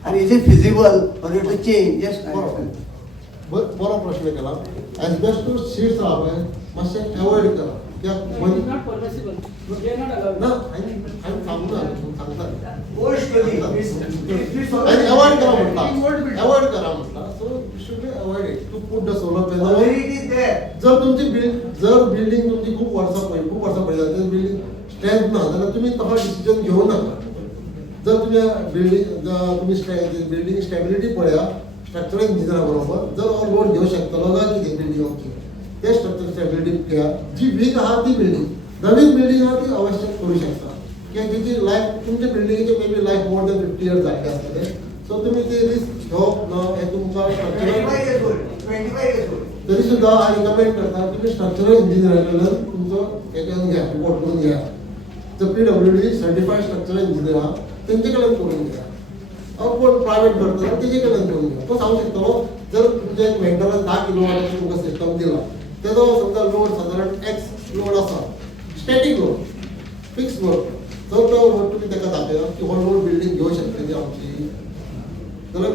आनी is it feasible for you to change yes बरो प्रश्न केला एस्बेस्टोस शीट्स आहा पळय मातशे अवॉइड करा कित्याक It is not permissible. They are not allowed. ना हांवें सांगता सांगता गोष्ट आणि अवॉइड करा म्हटला अवॉइड करा म्हटला so should be avoid to put the solar panel जर तुमची बिल्डिंग तुमची खूप वर्सां पयली जाता बिल्डिंग स्ट्रेंथ ना जाल्यार तुमी तसा डिसिजन घेवं नाका जर तुम्ही बिल्डिंग स्टॅबिलिटी पळया स्ट्रक्चरल इंजिनियरा बरोबर जर हो लोड घेऊ शकतलो का कितें बिल्डिंग ओके ते स्ट्रक्चर स्टॅबिलिटी घेया जी वीक आहा ती बिल्डिंग नवीन बिल्डिंग आहा ती आवश्यक करू शकता कित्याक तेची लायफ तुमच्या बिल्डिंगेची may be life more than 50 years जाल्ले आसतले सो तुमी ती रिस्क घेवप ना हे तुमकां स्ट्रक्चरल तरी सुद्दां हांव रिकमेंड करता तुम्ही स्ट्रक्चरल इंजिनियरा कडल्यान तुमचो हें घ्या रिपोर्ट करून घ्या जर PWD सर्टिफाईड स्ट्रक्चरल इंजिनियर आहा तेंचे कडल्यान करून घ्या कोण प्रायव्हेट करता तेजे कडल्यान करून घ्या तो सांगू शकतलो जर तुमच्या वेंडरान 10 किलोवॉटाचो तुमकां सिस्टम दिला तेजो समजा लोड सादारण एक्स लोड आसा स्टॅटीक लोड फिक्स लोड जर तो लोड तुम्ही ताका दाखया की हो लोड बिल्डिंग घेवं शकतली आमची जाल्यार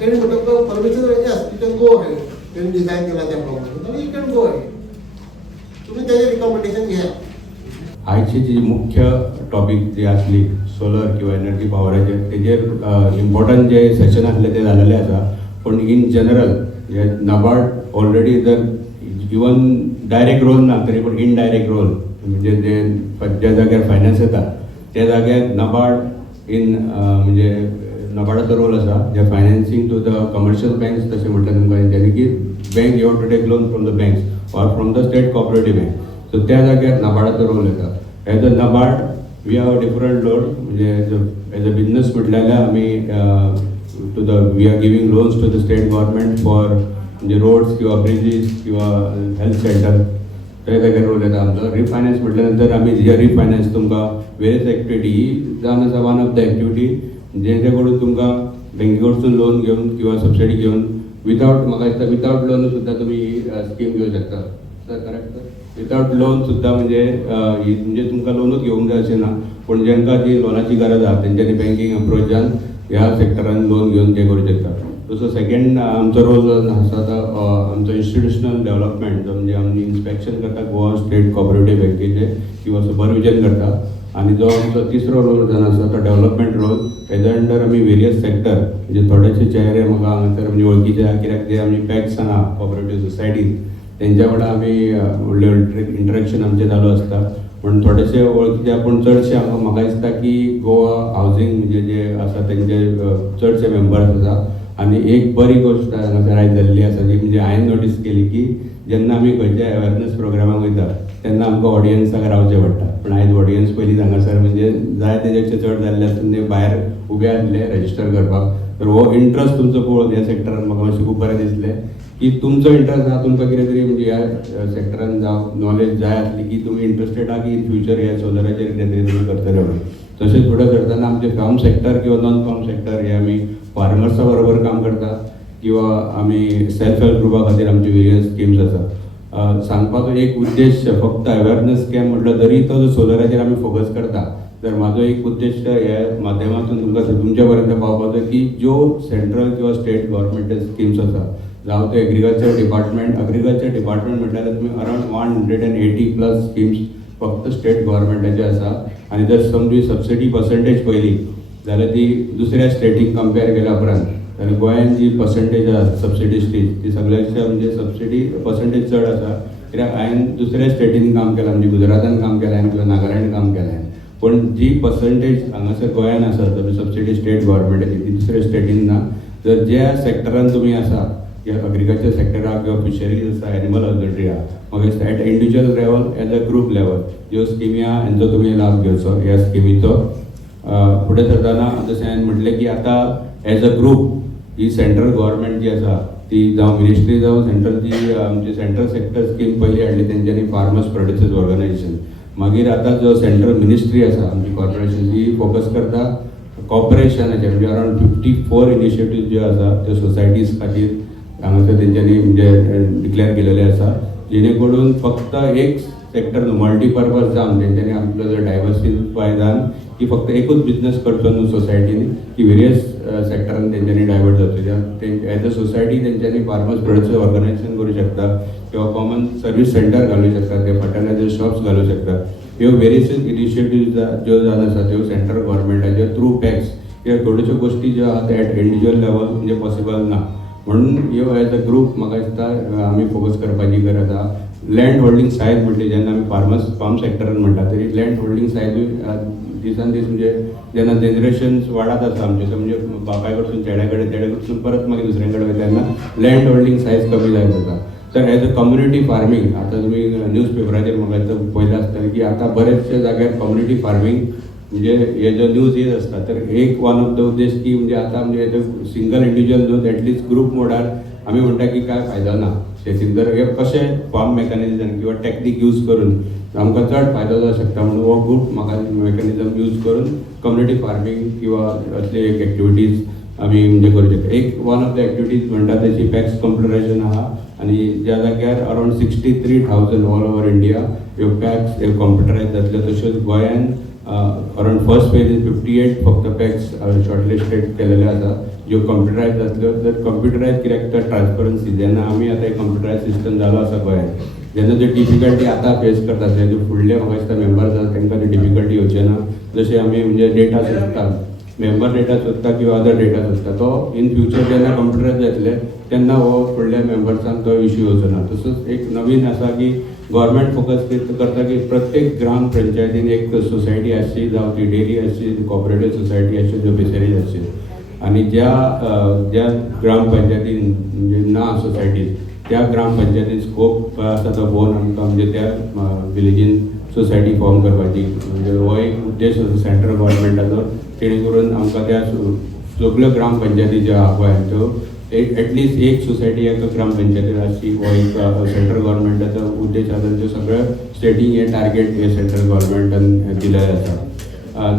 तेणी म्हणटा permission yes you can go ahead तेणी डिझायन केला त्या प्रमाणे जाल्यार यू कॅन गो अहेड तुम्ही तेजें रिकमेंडेशन घ्या आयची जी मुख्य टॉपिक जी आसली सोलर किंवा एनर्जी पावराचे तेजेर इम्पॉर्टंट जे सेशन आसले ते जाल्लेले आसा पूण इन जनरल जे नाबार्ड ऑलरेडी जर इवन डायरेक्ट रोल ना तरी पूण इनडायरेक्ट रोल म्हणजे ज्या जाग्यार फायनान्स येता त्या जाग्यार नाबार्ड इन म्हणजे नाबार्डाचो रोल आसा जे financing to the commercial banks तशें म्हटलें तुमकां तेणी की bank you have to take loan from the banks or from the state cooperative bank so त्या जाग्यार नाबार्डाचो रोल येता as a NABARD we have different load म्हणजे एज अ बिझनस म्हटल्यार आमी to the we are giving loans to the state government for म्हणजे roads किंवा bridges किंवा हेल्थ सेंटर त्या जाग्यार रोल येता आमचो रिफायनान्स म्हटल्या नंतर आमी जे रिफायनान्स तुमकां वेरियस एक्टिविटी ही जावन आसा वन ऑफ द एक्टिविटी जेचे कडून तुमकां बँके कडसून लोन घेवन किंवा सबसिडी घेवन विदाउट म्हाका दिसता विदाउट लोन सुद्दां तुमी ही स्कीम घेवं शकता sir correct sir without loan सुद्दां म्हणजे तुमकां लोनूच घेवंक जाय अशें ना पूण जेंकां जी लोनाची गरज आसा तेंच्यांनी बँकींग अप्रोचान ह्या सेक्टरान लोन घेवन ते करूं शकता तसो सेकंड आमचो रोल आसा तो आमचो इन्स्टिट्युशनल डेव्हलपमेंट जो म्हणजे आमी इन्स्पेक्शन करता गोवा स्टेट कॉपरेटिव्ह बँकेचे किंवा सुपरविजन करता आनी जो आमचो तिसरो रोल जावन आसा तो डेव्हलपमेंट रोल हेज्या अंडर आमी वेरियस सेक्टर म्हणजे थोडेशे चेहरे म्हाका हांगासर म्हणजे वळखीचे आहा कित्याक जे आमी पॅक्स आहा कॉपरेटिव्ह सोसायटीज तेंच्या वांगडा आमी व्हडलें इंटरेक्शन आमचें चालू आसता पण थोडेशे वळखीचे पूण चडशे म्हाका दिसता की गोवा हावजींग म्हणजे जे आसा तेंचे चडशे मेंबर्स आसा आनी एक बरी गोश्ट हांगासर आयज जाल्ली आसा जी म्हणजे हांवें नोटीस केली की जेन्ना आमी खंयच्या अवेरनेस प्रोग्रामाक वयता तेन्ना आमकां ऑडियन्साक रावचें पडटा. पण आयज ऑडियन्स पयलीं हांगासर म्हणजे जाय तेजेपेक्षा चड जाल्ले आसता म्हणजे भायर उबे आसले रजिस्टर करपाक. तर हो इंट्रस्ट तुमचो पळोवन ह्या सेक्टरान म्हाका मातशें खूब बरें दिसलें की तुमचो इंट्रस्ट आहा, तुमकां कितें तरी म्हणजे ह्या सेक्टरान जावं नॉलेज जाय आसली की तुमी इंट्रस्टेड आहा की इन फ्युचर ह्या सोलराचेर कितें तरी तुमी करतले म्हणून. तशेंच फुडें करतना आमचे फार्म सेक्टर किंवा नॉन फार्म सेक्टर हे आमी फार्मर्सा बरोबर काम करता किंवा आमी सेल्फ हेल्प ग्रुपा खातीर आमचे वेरियस स्किम्स आसा. सांगपाचो एक उद्देश फक्त अवेरनेस कॅम्प म्हटलं तरी तो जो सोलराचेर आमी फोकस करता, तर म्हाजो एक उद्देश ह्या माध्यमातून तुमकां तुमच्या पर्यंत पावपाचो की ज्यो सेंट्रल किंवा स्टेट गव्हर्मेंट स्किम्स आसा, जावं ते एग्रीकल्चर डिपार्टमेंट म्हटल्यार तुमी अरावंड 180+ स्किम्स फक्त स्टेट गव्हर्मेंटाचे आसा. आनी जर समजी सबसिडी पर्संटेज पयली जाल्यार ती दुसऱ्या स्टेटीक कंपेर केल्या उपरांत जाल्यार गोंयांत जी पर्संटेज आसा सबसिडीची ती सगळ्याच्या म्हणजे सबसिडी पर्संटेज चड आसा. कित्याक हांवें दुसऱ्या स्टेटीन काम केलां, म्हणजे गुजरातान काम केलें किंवा नागालँड काम केलें, पण जी पर्संटेज हांगासर गोंयान आसा सबसिडी स्टेट गव्हर्मेंटाची ती दुसऱ्या स्टेटीन ना. जर ज्या सेक्टरान तुमी आसा, एग्रीकल्चर सेक्टर आहा किंवा फिशरीज आसा, एनिमल हजबंड्री आहा, मागीर at individual level as a group level ज्यो स्किमी आहा हांचो तुमी लाभ घेवचो. ह्या स्किमीचो फुडें सरतना जशें हांवें म्हटलें की आतां एज अ ग्रुप ही सेंट्रल गव्हर्मेंट जी आसा ती जावं मिनिस्ट्री जावं सेंट्रल जी आमची सेंट्रल सेक्टर स्कीम पयली हाडली तेंच्यांनी फार्मर्स प्रोड्युसर्स ऑर्गनायझेशन. मागीर आतां जो सेंट्रल मिनिस्ट्री आसा आमची कॉर्पोरेशन ती फोकस करता कॉर्पोरेशनाचे म्हणजे अरावंड 54 इनिशिएटिव्ह ज्यो आसा त्यो सोसायटीज खातीर हांगासर तेंच्यांनी म्हणजे डिक्लेअर केलेले आसा, जेणे करून फक्त एक सेक्टर न्हू मल्टीपर्पज जावन तेंच्यांनी आपलो जो डायवर्सिफाय जावन की फक्त एकूच बिझनेस करचो न्हू सोसायटीन की वेरियस सेक्टरान तेंच्यांनी डायवर्ट जावचो. एज अ सोसायटी तेंच्यांनी फार्मर्स प्रोड्युसर ऑर्गनायझेशन करूं शकता किंवा कॉमन सर्वीस सेंटर घालूं शकता, ते फर्टिलायझर शॉप्स घालूं शकता. ह्यो वेरियस इनिशिएटिव्ह ज्यो जावन आसा त्यो सेंट्रल गव्हर्मेंटाचे थ्रू पॅक्स किंवा थोड्योश्यो गोश्टी ज्यो आहा त्या एट इंडिविज्युअल लेवल म्हणजे पॉसिबल ना. म्हणून ह्यो एज अ ग्रुप म्हाका दिसता आमी फोकस करपाची गरज आहा. लँड होल्डिंग सायज म्हणटे जेन्ना आमी फार्म सेक्टरान म्हणटा तरी लँड होल्डिंग सायजूय दिसान दीस म्हणजे जेन्ना जनरेशन्स वाडत आसा आमचे म्हणजे बापाय कडसून चेड्या कडसून परत मागीर दुसऱ्या कडेन वयता तेन्ना लँड होल्डिंग सायज कमी जायत वता. तर एज अ कम्युनिटी फार्मींग आतां तुमी न्यूज पेपराचेर म्हाका पयलें आसतलें की आतां बरेचशे जाग्यार कम्युनिटी फार्मींग म्हणजे हे जो न्यूज येत आसता तर एक वन ऑफ द उद्देश की म्हणजे आतां म्हणजे सिंगल इंडिविज्युअल न्हू एटलिस्ट ग्रुप मोडार आमी म्हणटा की काय फायदो ना शेतीन. तर हे कशें फार्म मेकॅनिझम किंवा टॅक्नीक यूज करून आमकां चड फायदो जावं शकता म्हणून हो ग्रुप म्हाका मेकॅनिझम यूज करून कम्युनिटी फार्मींग किंवा असले एक एक्टिविटीज आमी म्हणजे करूं शकता. एक वन ऑफ द एक्टिविटीज म्हणटा तेची पॅक्स कम्प्युटरायझेशन आहा आनी ज्या जाग्यार अरावंड 63,000 ऑल ओवर इंडिया ह्यो पॅक्स ह्यो कॉम्प्युटरायज जातल्यो. तश्योच गोंयान अरावंड फर्स्ट फेज 58 फक्त पॅक्स शॉर्टलिस्टेड केलेले आसा ज्यो कम्प्युटरायज जातल्यो. तर कम्प्युटरायज कित्याक तर ट्रान्सपरन्सी जेन्ना आमी आतां एक कम्प्युटरायज सिस्टम जालो आसा गोंयान, जेन्ना त्यो डिफिकल्टी आतां फेस करतात जे फुडले म्हाका दिसता मेंबर्स आसा तांकां ती डिफिकल्टी येवचे ना. जशें आमी म्हणजे डेटा सोदता मेंबर डेटा सोदता किंवा अदर डेटा सोदता तो इन फ्युचर जेन्ना कम्प्युटरायज जातले तेन्ना हो फुडल्या मेंबर्सांक तो इश्यू येवचो ना. तसोच एक नवीन आसा की गव्हर्मेंट फोकस करता की प्रत्येक ग्राम पंचायतीन एक सोसायटी आसची जावं ती डेरी आसची कॉपरेटीव सोसायटी आसची ज्यो फिशरीज आसची. आनी ज्या ग्रामपंचायतीन म्हणजे ना सोसायटीज त्या ग्रामपंचायतीन स्कोप आसा तो पळोवन आमकां म्हणजे त्या विलेजीन सोसायटी फॉर्म करपाची म्हणजे हो एक उद्देश आसा सेंट्रल गव्हर्मेंटाचो. जेणे करून आमकां त्या सगळ्यो ग्रामपंचायती ज्यो आहा गोंयांत त्यो एटलिस्ट एक सोसायटी एका ग्रामपंचायतीर आसची हो एक सेंट्रल गव्हर्मेंटाचो उद्देश आसा. त्यो सगळ्या स्टेटीक हे टार्गेट हे सेंट्रल गव्हर्मेंटान दिलेले आसा.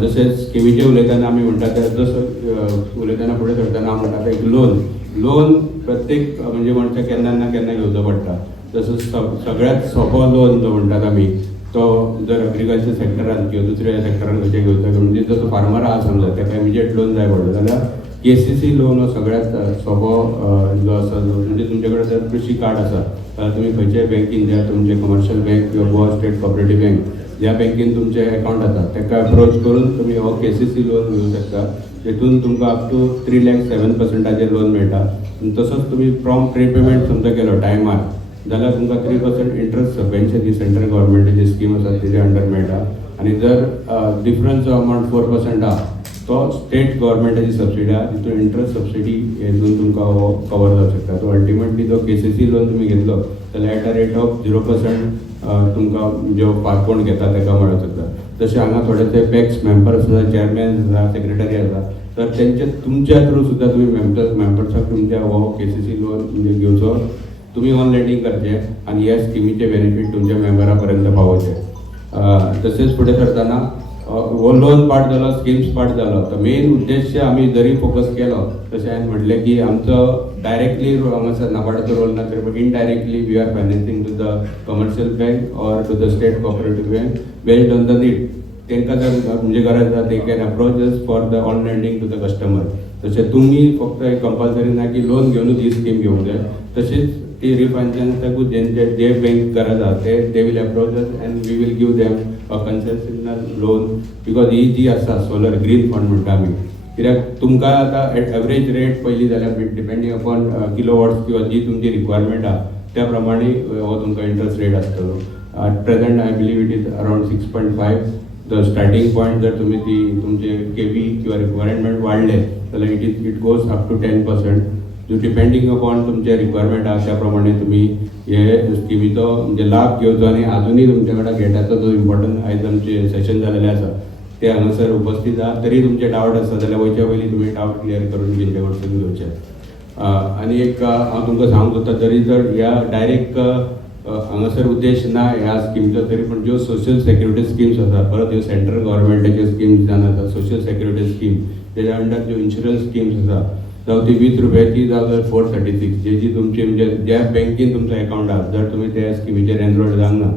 जशें स्किमीचे उलयतना आमी म्हणटा ते जसो उलयतना फुडें सरतना हांव म्हणटा एक लोन प्रत्येक म्हणजे मनशाक केन्ना ना केन्ना घेवचो पडटा. जसो सगळ्यात सोंपो लोन जो म्हणटात आमी तो जर एग्रीकल्चर सेक्टरान किंवा दुसऱ्या सेक्टरान कशें घेवचो म्हणजे जसो फार्मर आहा समजा ताका इमिजिएट लोन जाय पडलो जाल्यार KCC लोन हो सगळ्यात सोंपो जो आसा म्हणजे तुमचे कडेन जर कृषी कार्ड आसा जाल्यार तुमी खंयच्याय बँकीन ज्या तुमचे कमर्शियल बँक किंवा गोवा स्टेट कॉपरेटीव बँक ज्या बँकेन तुमचे अकाउंट आसा ताका अप्रोच करून तुमी हो KCC लोन घेवंक शकता. तेतून तुमकां अप टू 3,07% लोन मेळटा. तसोच तुमी प्रॉम्प्ट रिपेमेंट समजा केलो टायमार जाल्यार तुमकां 3% इंट्रस्ट सबवेन्शन सेंट्रल गव्हर्मेंटाची स्कीम आसा तेजे अंडर मेळटा. आनी जर डिफरन्स जो अमावंट 4% आहा तो स्टेट गव्हर्मेंटाची सबसिडी आहा तितून इंट्रस्ट सबसिडी हेतून तुमकां कवर जावंक शकता. सो अल्टिमेटली जो KCC लोन तुमी घेतलो जाल्यार एट द रेट ऑफ 0% तुमकां जो कोण घेता ताका मेळूंक शकता. तशें हांगा थोडेशे पॅक्स मेंबर्स आसा, चेअरमॅन आसा, सेक्रेटरी आसा, तर तेंचे तुमच्या थ्रू सुद्दां तुमी मेंबर्साक तुमच्या हो KCC लोन म्हणजे घेवचो, तुमी ऑन लँडिंग करचें आनी ह्या स्किमीचे बेनिफीट तुमच्या मेंबरा पर्यंत पावोवचे. तशेंच फुडें सरतना हो लोन पार्ट जालो, स्किम्स पार्ट जालो, तर मेन उद्देश आमी जरी फोकस केलो तशें हांवें म्हटलें की आमचो डायरेक्टली हांगासर नाबार्डाचो रोल ना, तर indirectly we are financing to the commercial bank or to the state cooperative bank based on the need. तांकां जर म्हणजे गरज आसा, they can approach us for the on lending to the customer. तशें तुमी फक्त कंपल्सरी ना की लोन घेवनूच ही स्कीम घेवंक जाय. तशीच ती रिफायनान्साकूच जे बँक गरज आसा ते will approach us and we will give them a concessional loan. Because ही जी आसा सोलर ग्रीन फंड म्हणटा आमी, कित्याक तुमकां आतां एवरेज रेट पयली जाल्यार डिपेंडींग अपॉन किलोवॉट्स किंवा जी तुमची रिक्वायरमेंट आहा त्या प्रमाणे हो तुमकां इंट्रस्ट रेट आसतलो. At present I believe it is around 6.5. The starting point जर तुम्ही ती तुमचे केबी किंवा रिक्वायरमेंट वाढले जाल्यार इट गोज अप टू 10%. जो डिपेंडींग अपॉन तुमचे रिक्वायरमेंट आहा त्या प्रमाणे तुम्ही हे स्किमीचो म्हणजे लाभ घेवचो. आनी अजुनूय तुमचे कडेन गेटाचो जो इम्पॉर्टंट आयज आमचे सेशन जालेले आसा ते हांगासर उपस्थित आहा. तरी तुमचे डावट आसा जाल्यार वयच्या पयलीं तुमी डावट क्लियर करून तेंचे कडसून घेवचे. आनी एक हांव तुमकां सांगूंक सोदता, जरी जर ह्या डायरेक्ट हांगासर उद्देश ना ह्या स्किमीचो, तरी पण ज्यो सोशल सेक्युरिटी स्किम्स आसा, परत ह्यो सेंट्रल गव्हर्मेंटाच्यो स्किम्स जावन आसा, सोशल सेक्युरिटी स्कीम तेज्या अंडर ज्यो इन्शुरन्स स्किम्स आसा, जावं ती 20 रुपयाची जावं जाल्यार 436, जी तुमची म्हणजे ज्या बँकेन तुमचो अकाउंट आहा, जर तुमी त्या स्किमीचेर एनरोल्ड जावंक ना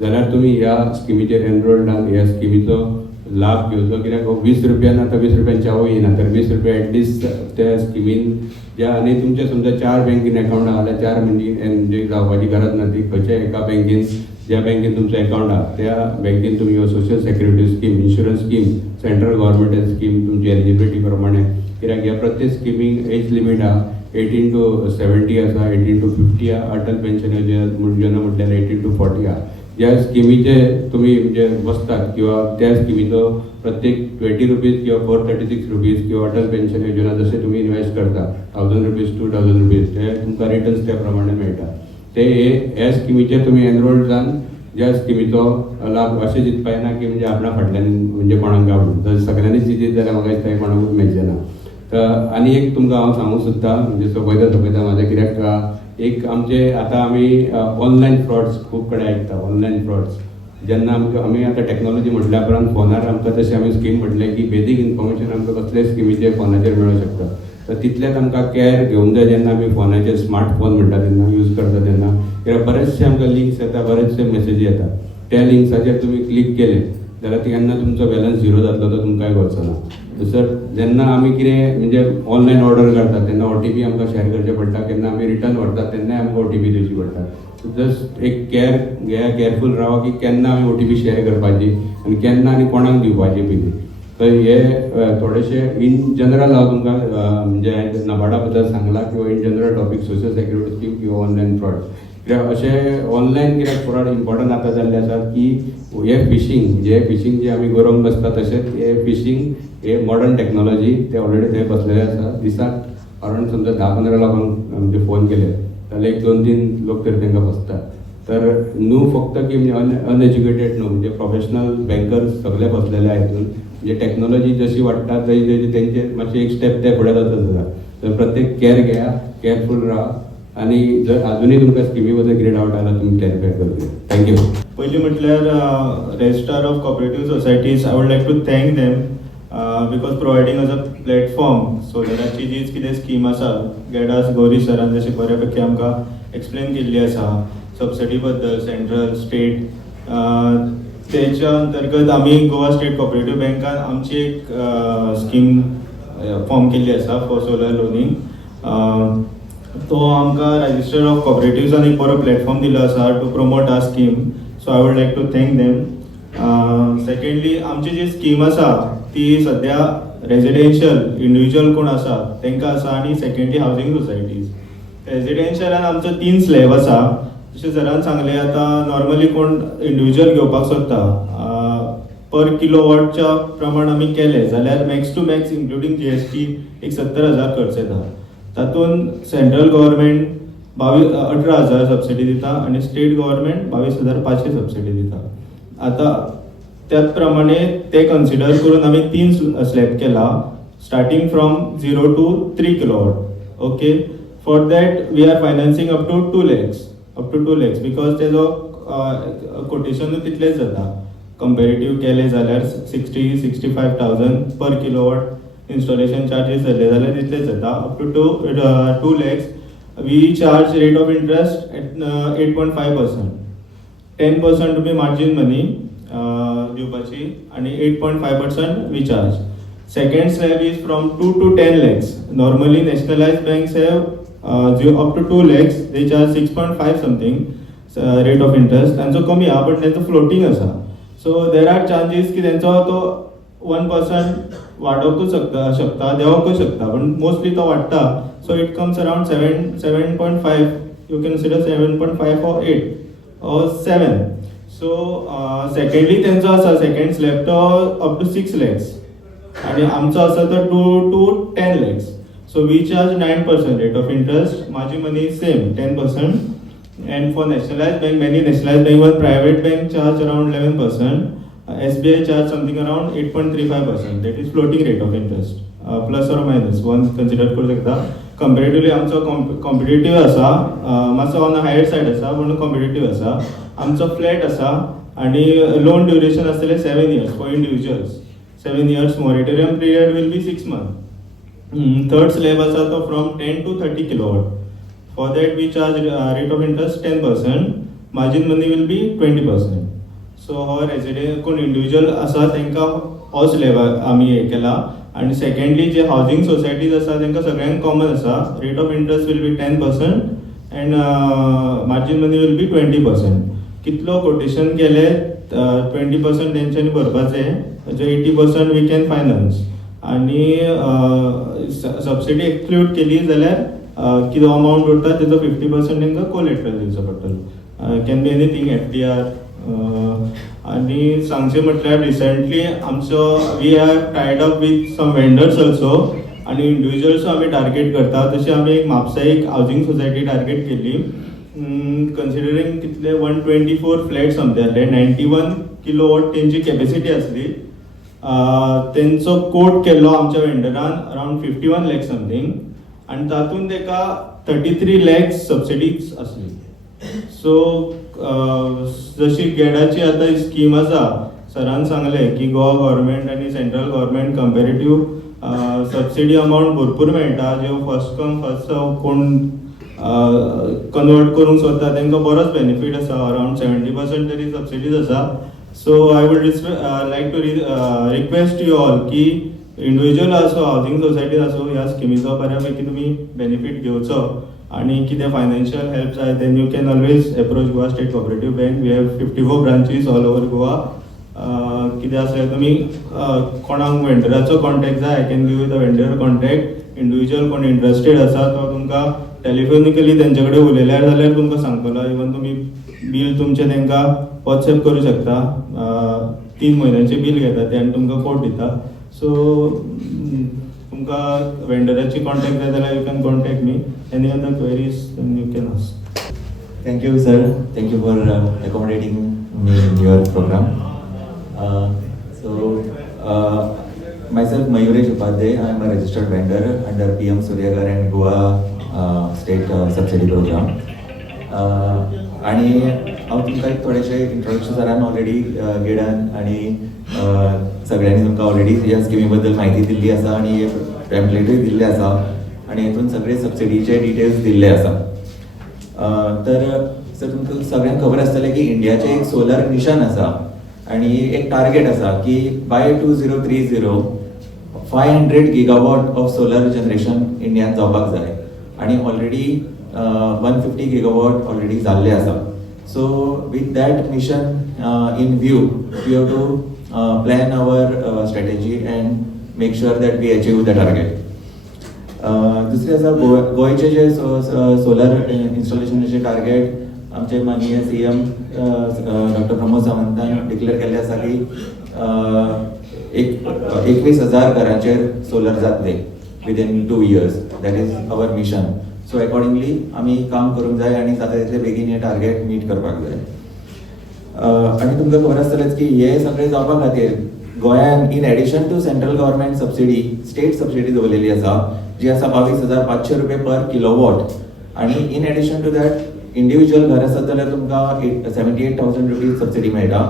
जाल्यार तुमी ह्या स्किमीचेर एनरोल्ड जावन ह्या स्किमीचो लाभ घेवचो. कित्याक 20 रुपयान आतां 20 रुपयान चावूय येना, तर 20 रुपया एटलिस्ट त्या स्किमीन ज्या आनी तुमचे समजा 4 बँकेन अकाउंट आहा जाल्यार 4 म्हणजे जावपाची गरज ना. ती खंयच्या एका बँकेन ज्या बँकेन तुमचो अकाउंट आहा त्या बँकेन तुमी ह्यो social security scheme, insurance scheme, central government scheme तुमची एलिजिबिलिटी प्रमाणे, कित्याक ह्या प्रत्येक स्किमीक एज लिमीट आहा 18 to 70 आसा, 18 to 50 आहा. अटल पेन्शन योजना म्हटल्यार 18 to 40 आहा. ज्या स्किमीचे तुम्ही म्हणजे बसतात किंवा त्या स्किमीचो प्रत्येक 20 रुपीज किंवा 436 रुपीज किंवा अटल पेन्शन योजना जसे तुम्ही इन्व्हेस्ट करता 1000 रुपीज 2000 रुपीज ते तुमकां रिटर्न्स त्या प्रमाणे मेळटा. ते ह्या स्किमीचेर तुमी एनरोल्ड जावन ज्या स्किमीचो लाभ अशें चिंतपाक येना की म्हणजे आपणा फाटल्यान म्हणजे कोणाक गावून जर सगळ्यांनीच चिंतीत जाल्यार म्हाका दिसता कोणाकूच मेळचें ना. तर आनी एक तुमकां हांव सांगूंक सोदतां म्हणजे सोपयता म्हाज्या, कित्याक एक आमचे आतां आमी ऑनलायन फ्रॉड्स खूब कडेन आयकता. ऑनलायन फ्रॉड्स जेन्ना आमी आतां टॅक्नॉलॉजी म्हटल्या उपरांत फोनार आमकां तशें आमी स्कीम म्हटलें की बेजीक इन्फॉर्मेशन आमकां कसलेय स्किमीचे फोनाचेर मेळूंक शकता. तर तितलेंच आमकां कॅर घेवंक जाय जेन्ना आमी फोनाचेर स्मार्टफोन म्हणटा तेन्ना यूज करता तेन्ना, कित्याक बरेचशे आमकां लिंक्स येता, बरेचशे मेसेजी येता. त्या लिंक्साचेर तुमी क्लिक केले जाल्यार तेन्ना तुमचो बॅलन्स झिरो जातलो, तो तुमकांय कळचो ना. सर जेन्ना आमी कितें म्हणजे ऑनलायन ऑर्डर करता तेन्ना OTP आमकां शेअर करचे पडटा, केन्ना आमी रिटर्न व्हरता तेन्नाय आमकां OTP दिवची पडटा. जस्ट एक केअरफूल रावा की केन्ना आमी OTP शेअर करपाची आनी केन्ना आनी कोणाक दिवपाची पयलीं. तर हे थोडेशे इन जनरल हांव तुमकां म्हणजे नाबार्डा बद्दल सांगला किंवा in general topic social security scheme किंवा ऑनलायन फ्रॉड. कित्याक अशें ऑनलायन कित्याक फ्रॉड इम्पॉर्टंट आतां जाल्ले आसात की हे फिशींग जे आमी गरोवंक बसता तशेंच हे फिशींग हे मॉडर्न टॅक्नॉलॉजी ते ऑलरेडी थंय बसलेले आसा. दिसाक अरावंड समजा 10-15 लोकांक म्हणजे फोन केले जाल्यार 1-2-3 लोक तरी तांकां बसतात. तर न्हू फक्त की म्हणजे अनएज्युकेटेड न्हू म्हणजे प्रोफेशनल बँकर्स सगळे बसलेले आहेत. म्हणजे टॅक्नॉलॉजी जशी वाडटा तशी तेंचे मातशें एक स्टेप ते फुडें जाता जाता. तर प्रत्येक केअर घेया, केअरफूल राहा आनी जर अजुनूय तुमकां स्किमी बद्दल कितें डावट आला तुमी क्लॅरिफाय करचे. थँक्यू. पयलीं म्हटल्यार registrar of cooperative societies I would like to thank them because providing us a platform सोलराची जी कितें स्कीम आसा गेडास गौरी सरान जशी बऱ्या पैकी आमकां एक्सप्लेन केल्ली आसा सबसिडी बद्दल सेंट्रल स्टेट, तेच्या अंतर्गत आमी गोवा स्टेट कॉपरेटिव्ह बँकान आमची एक स्कीम फॉर्म केल्ली आसा फॉर सोलर लोनींग. तो आमकां रजिस्टर ऑफ कॉपरेटिव्हजान एक बरो प्लॅटफॉर्म दिलो आसा to promote our scheme. So I would like to thank them. Secondly आमची जी स्कीम आसा ती सद्या रेजिडेन्शियल इंडिविज्युअल कोण आसा तांकां आसा आनी सेकंडली हावजींग सोसायटीज. रेजिडेन्शियलान आमचो 3 स्लॅब आसा. जशें सरान सांगलें आतां नॉर्मली कोण इंडिविज्युअल घेवपाक सोदता पर किलोवॉटच्या प्रमाण आमी केले जाल्यार max to max including GST एक 70,000 खर्च येता. तातूंत सेंट्रल गव्हर्मेंट 18,000 सबसिडी दिता आणि स्टेट गव्हर्मेंट 22,500 सबसिडी दिता. आता त्याच प्रमाणे ते कन्सिडर करून आमी 3 स्लॅब केला, starting from 0 to 3 kilowatt. Okay, for that we are financing up to 2 lakhs because तेजो कोटेशन तितलेच जाता. कंपेरेटिव्ह केले जाल्यार 60-65,000 पर किलोवॉट इन्स्टॉलेशन चार्जीस जाले जाल्यार तितलेच जाता. Up to 2 lakhs we charge rate of interest at 8.5%. 10% तुमी मार्जीन मनी दिवपाची आणि 8.5% we charge. Second slab is from 2 to 10 lakhs. Normally nationalized banks have up to 2 lakhs. They charge 6.5 something rate of interest. तांचो कमी हा but तांचो floating आसा. So there are chances की तांचो तो 1% वाडोवंकूच शकता देंवोकूच शकता पण मोस्टली तो वाडटा. So it comes around 7.5. You can consider 7.5 or 8 or 7. So secondly तांचो आसा second slab तो up to 6 lakhs. आणि आमचो आसा तो 2 to 10 lakhs. So we charge 9% rate of interest. माझी money same 10%. And for nationalized bank, many nationalized bank or private bank charge around 11%. SBI charge something around 8.35%. That is floating rate of interest. Plus or minus one consider करू शकता. Comparatively आमचो competitive आसा, मातसो on the higher side आसा पण competitive आसा. आमचो flat आसा आणि loan duration आसतले 7 years for individuals. 7 years moratorium period will be 6 months. Third slab asa to from 10 to 30 kilowatt. For that we charge rate of interest 10%. Margin money will be 20%. So our resident कोण individual asa त्यांका हो slab आम्ही हे केला. आणि secondly जे housing societies आसा त्यांका सगळ्यांक common आसा. Rate of interest will be 10% and margin money will be 20%. कितलो quotation केले 20% त्यांच्यानी भरपाचे. 80% we can finance. आणि सबसिडी एक्सक्लूड केली जाल्यार कितें अमाउंट उरता तेजो 50% तांकां कोलेट्रल दिवचो पडटलो. Can be anything FDR. आणि सांगचें म्हटल्यार रिसंटली आमचो we have tied up with some vendors also आणि इंडिविज्युअल्स आमी टार्गेट करता. तशी आमी एक म्हापसा हावजींग सोसायटी टार्गेट केली. कन्सिडरिंग कितले 124 फ्लॅट्स आमचे 91 किलोवॉट तेंची कॅपेसिटी आसली. तेंचो कोट केल्लो आमच्या वेंडरान अराउंड 51 lakhs समथींग आणि तातूंत तेका 33 lakhs सबसिडीज आसली. सो जशी गेडाची आतां स्कीम आसा सरान सांगले की गोवा गव्हर्मेंट आणि सेंट्रल गव्हर्मेंट कंपेरेटिव्ह सबसिडी अमाउंट भरपूर मेळटा. जे फर्स्ट कम फर्स्ट सर्व कोण कन्वर्ट करूंक सोदता तांकां बरोच बेनिफीट आसा. अराउंड 70% तरी सबसिडीज आसा. So I would like to request you all की इंडिविज्युअल असो हावजींग सोसायटी असो ह्या स्किमीचो बऱ्यापैकी तुम्ही बेनिफीट घेवचो आणि कितें फायनान्शियल हेल्प जाय then you can always approach Goa state cooperative bank. We have 54 branches all over Goa. कितें आसल्यार तुमी कोणाक वेंडराचो कॉन्टॅक्ट जाय I can give you the vendor contact. Individual कोण इंटरेस्टेड आसा तो तुमकां टेलिफोनिकली तेंचे कडेन उलयल्यार जाल्यार तुमकां सांगतलो. इवन तुमी बील तुमचें तांकां व्हॉट्सएप करू शकता. 3 म्हयन्याचें बील घेता ते आनी तुमकां कोट दिता. सो तुमकां वेंडराची कॉन्टॅक्ट जाय जाल्यार you can contact me. Any other queries you can ask. Thank you, sir. Thank you for accommodating me in your program. Myself, Mayuresh Upadhyay. I am a registered vendor under PM Surya Ghar and Goa State Subsidy Program. आणि हांव तुमकां एक थोडेशें introduction सरान already गेडान आनी सगळ्यांनी तुमकां already ह्या स्किमी बद्दल म्हायती दिल्ली आसा आनी पॅम्पलेटूय दिल्लें आसा आनी हेतून सगळे सबसिडीचे डिटेल्स दिल्ले आसा. तर सर तुमकां सगळ्यांक खबर आसतलें की इंडियाचें एक सोलर मिशन आसा आनी एक टार्गेट आसा की by 2030 500 GW of solar generation इंडियान जावपाक जाय आनी ऑलरेडी 150 GW ऑलरेडी जाल्ले आसा. So with that mission in view we have to plan our strategy and make sure that we achieve the target. दुसरे आसा गोंयचे जे सोलर इन्स्टॉलेशनाचे टार्गेट आमचे माननीय CM डॉक्टर प्रमोद सावंतान डिक्लेअर केल्ले आसा की एक 21,000 घरांचेर सोलर जातले within 2 years. That is our mission. So accordingly आमी काम करूंक जाय आनी जाता तितले बेगीन हे टार्गेट मीट करपाक जाय. आनी तुमकां खबर आसतलेच की हे सगळे जावपा खातीर गोंयान in addition to central government subsidy state subsidy दवरलेली आसा जी आसा 22,500 रुपये पर किलोवॉट. आनी in addition to that individual घर आसत जाल्यार तुमकां 78,000 रुपीज सबसिडी मेळटा.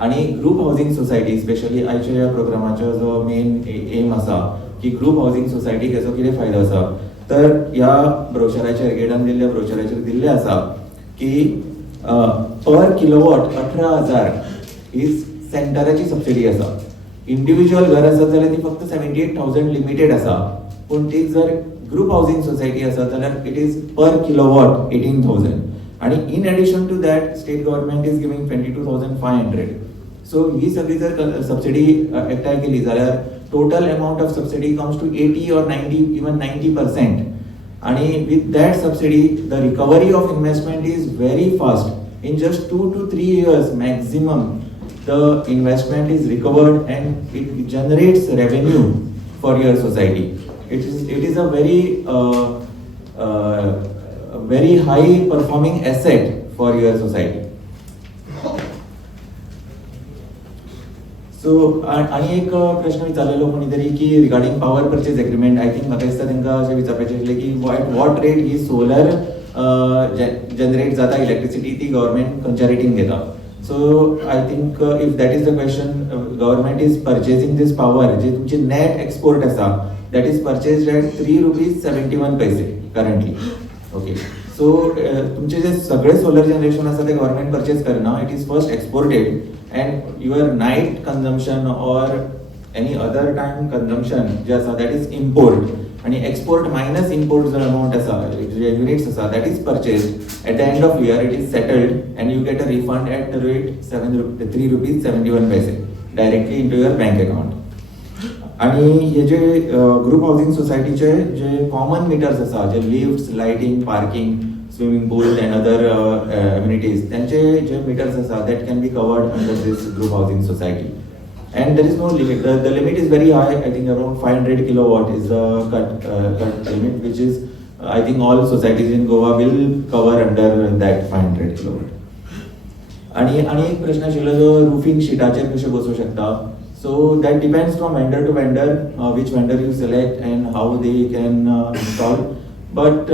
आणि ग्रुप हाऊसिंग सोसायटी स्पेशली आयच्या ह्या प्रोग्रामाचो जो मेन एम आसा की ग्रुप हाऊसिंग सोसायटीक हेचो कितें फायदो आसा तर ह्या ब्रोशराचेर गेडान दिल्ल्या ब्रोशराचेर दिल्लें आसा की पर किलोवॉट 18,000 ही सेंटराची सबसिडी आसा. इंडिविज्युअल घर आसत जाल्यार ती फक्त 78,000 लिमिटेड आसा. पूण ती जर ग्रुप हाऊसिंग सोसायटी आसत जाल्यार इट इज पर किलोवॉट 18,000. आणि in addition to that state government is giving 22,500. So ही सगळी जर सबसिडी एकठांय केली जाल्यार total amount of subsidy comes to 80 or 90 even 90%. आणि with that subsidy the recovery of investment is very fast. In just 2 to 3 years maximum, the investment is recovered and it generates revenue for your society. It is a very high performing asset for your society. So आणि एक प्रश्न विचारलेलो कोणी तरी की regarding power purchase agreement. I think म्हाका दिसता तांकां अशें विचारपाचें आशिल्लें की एट वॉट रेट ही सोलर जनरेट जाता इलेक्ट्रिसिटी ती गव्हर्मेंट खंयच्या रेटीन घेता. So I think if that is the question government is purchasing this power जी तुमची नेट एक्सपोर्ट आसा that is purchased at 3 rupees 71 पैसे करंटली. ओके. सो तुमचे जे सगळे सोलर जनरेशन आसा ते गव्हर्मेंट परचेस करना. It is first exported and your night consumption or any other time consumption जे आसा that is import. आणि export minus import जो amount आसा जे units आसा that is purchased at the end of year it is settled and you get a refund at the rate 3 rupees 71 paise directly into your bank account. आणि हे जे group housing सोसायटीचे जे common metres आसा जे lifts lighting parking swimming pool and other amenities त्यांचे जे meters आसा that can be covered under this group housing society and there is no limit. The limit is very high. I think around 500 kilowatt is the cut limit which is I think all societies in Goa will cover under that 500 kilowatt. आणि एक प्रश्न आशिल्लो जो roofing sheetaचेर कशें बसू शकता. So that depends from vendor to vendor which vendor you select and how they can install. But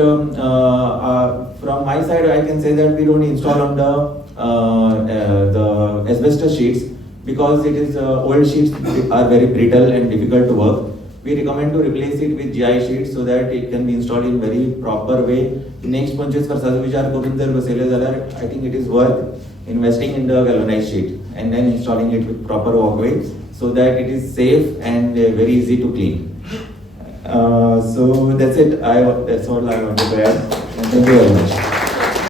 from my side, I can say that we don't install on the asbestos sheets because it is old sheets are very brittle and difficult to work. We recommend to replace it with GI sheets so that it can be installed in very proper way. Next 25 वर्षाचो विचार करून जर बसयले जाल्यार I think it is worth investing in the galvanized sheet and then installing it with proper walkway so that it is safe and very easy to clean. So that's it. That's all I want to add. And thank you very much.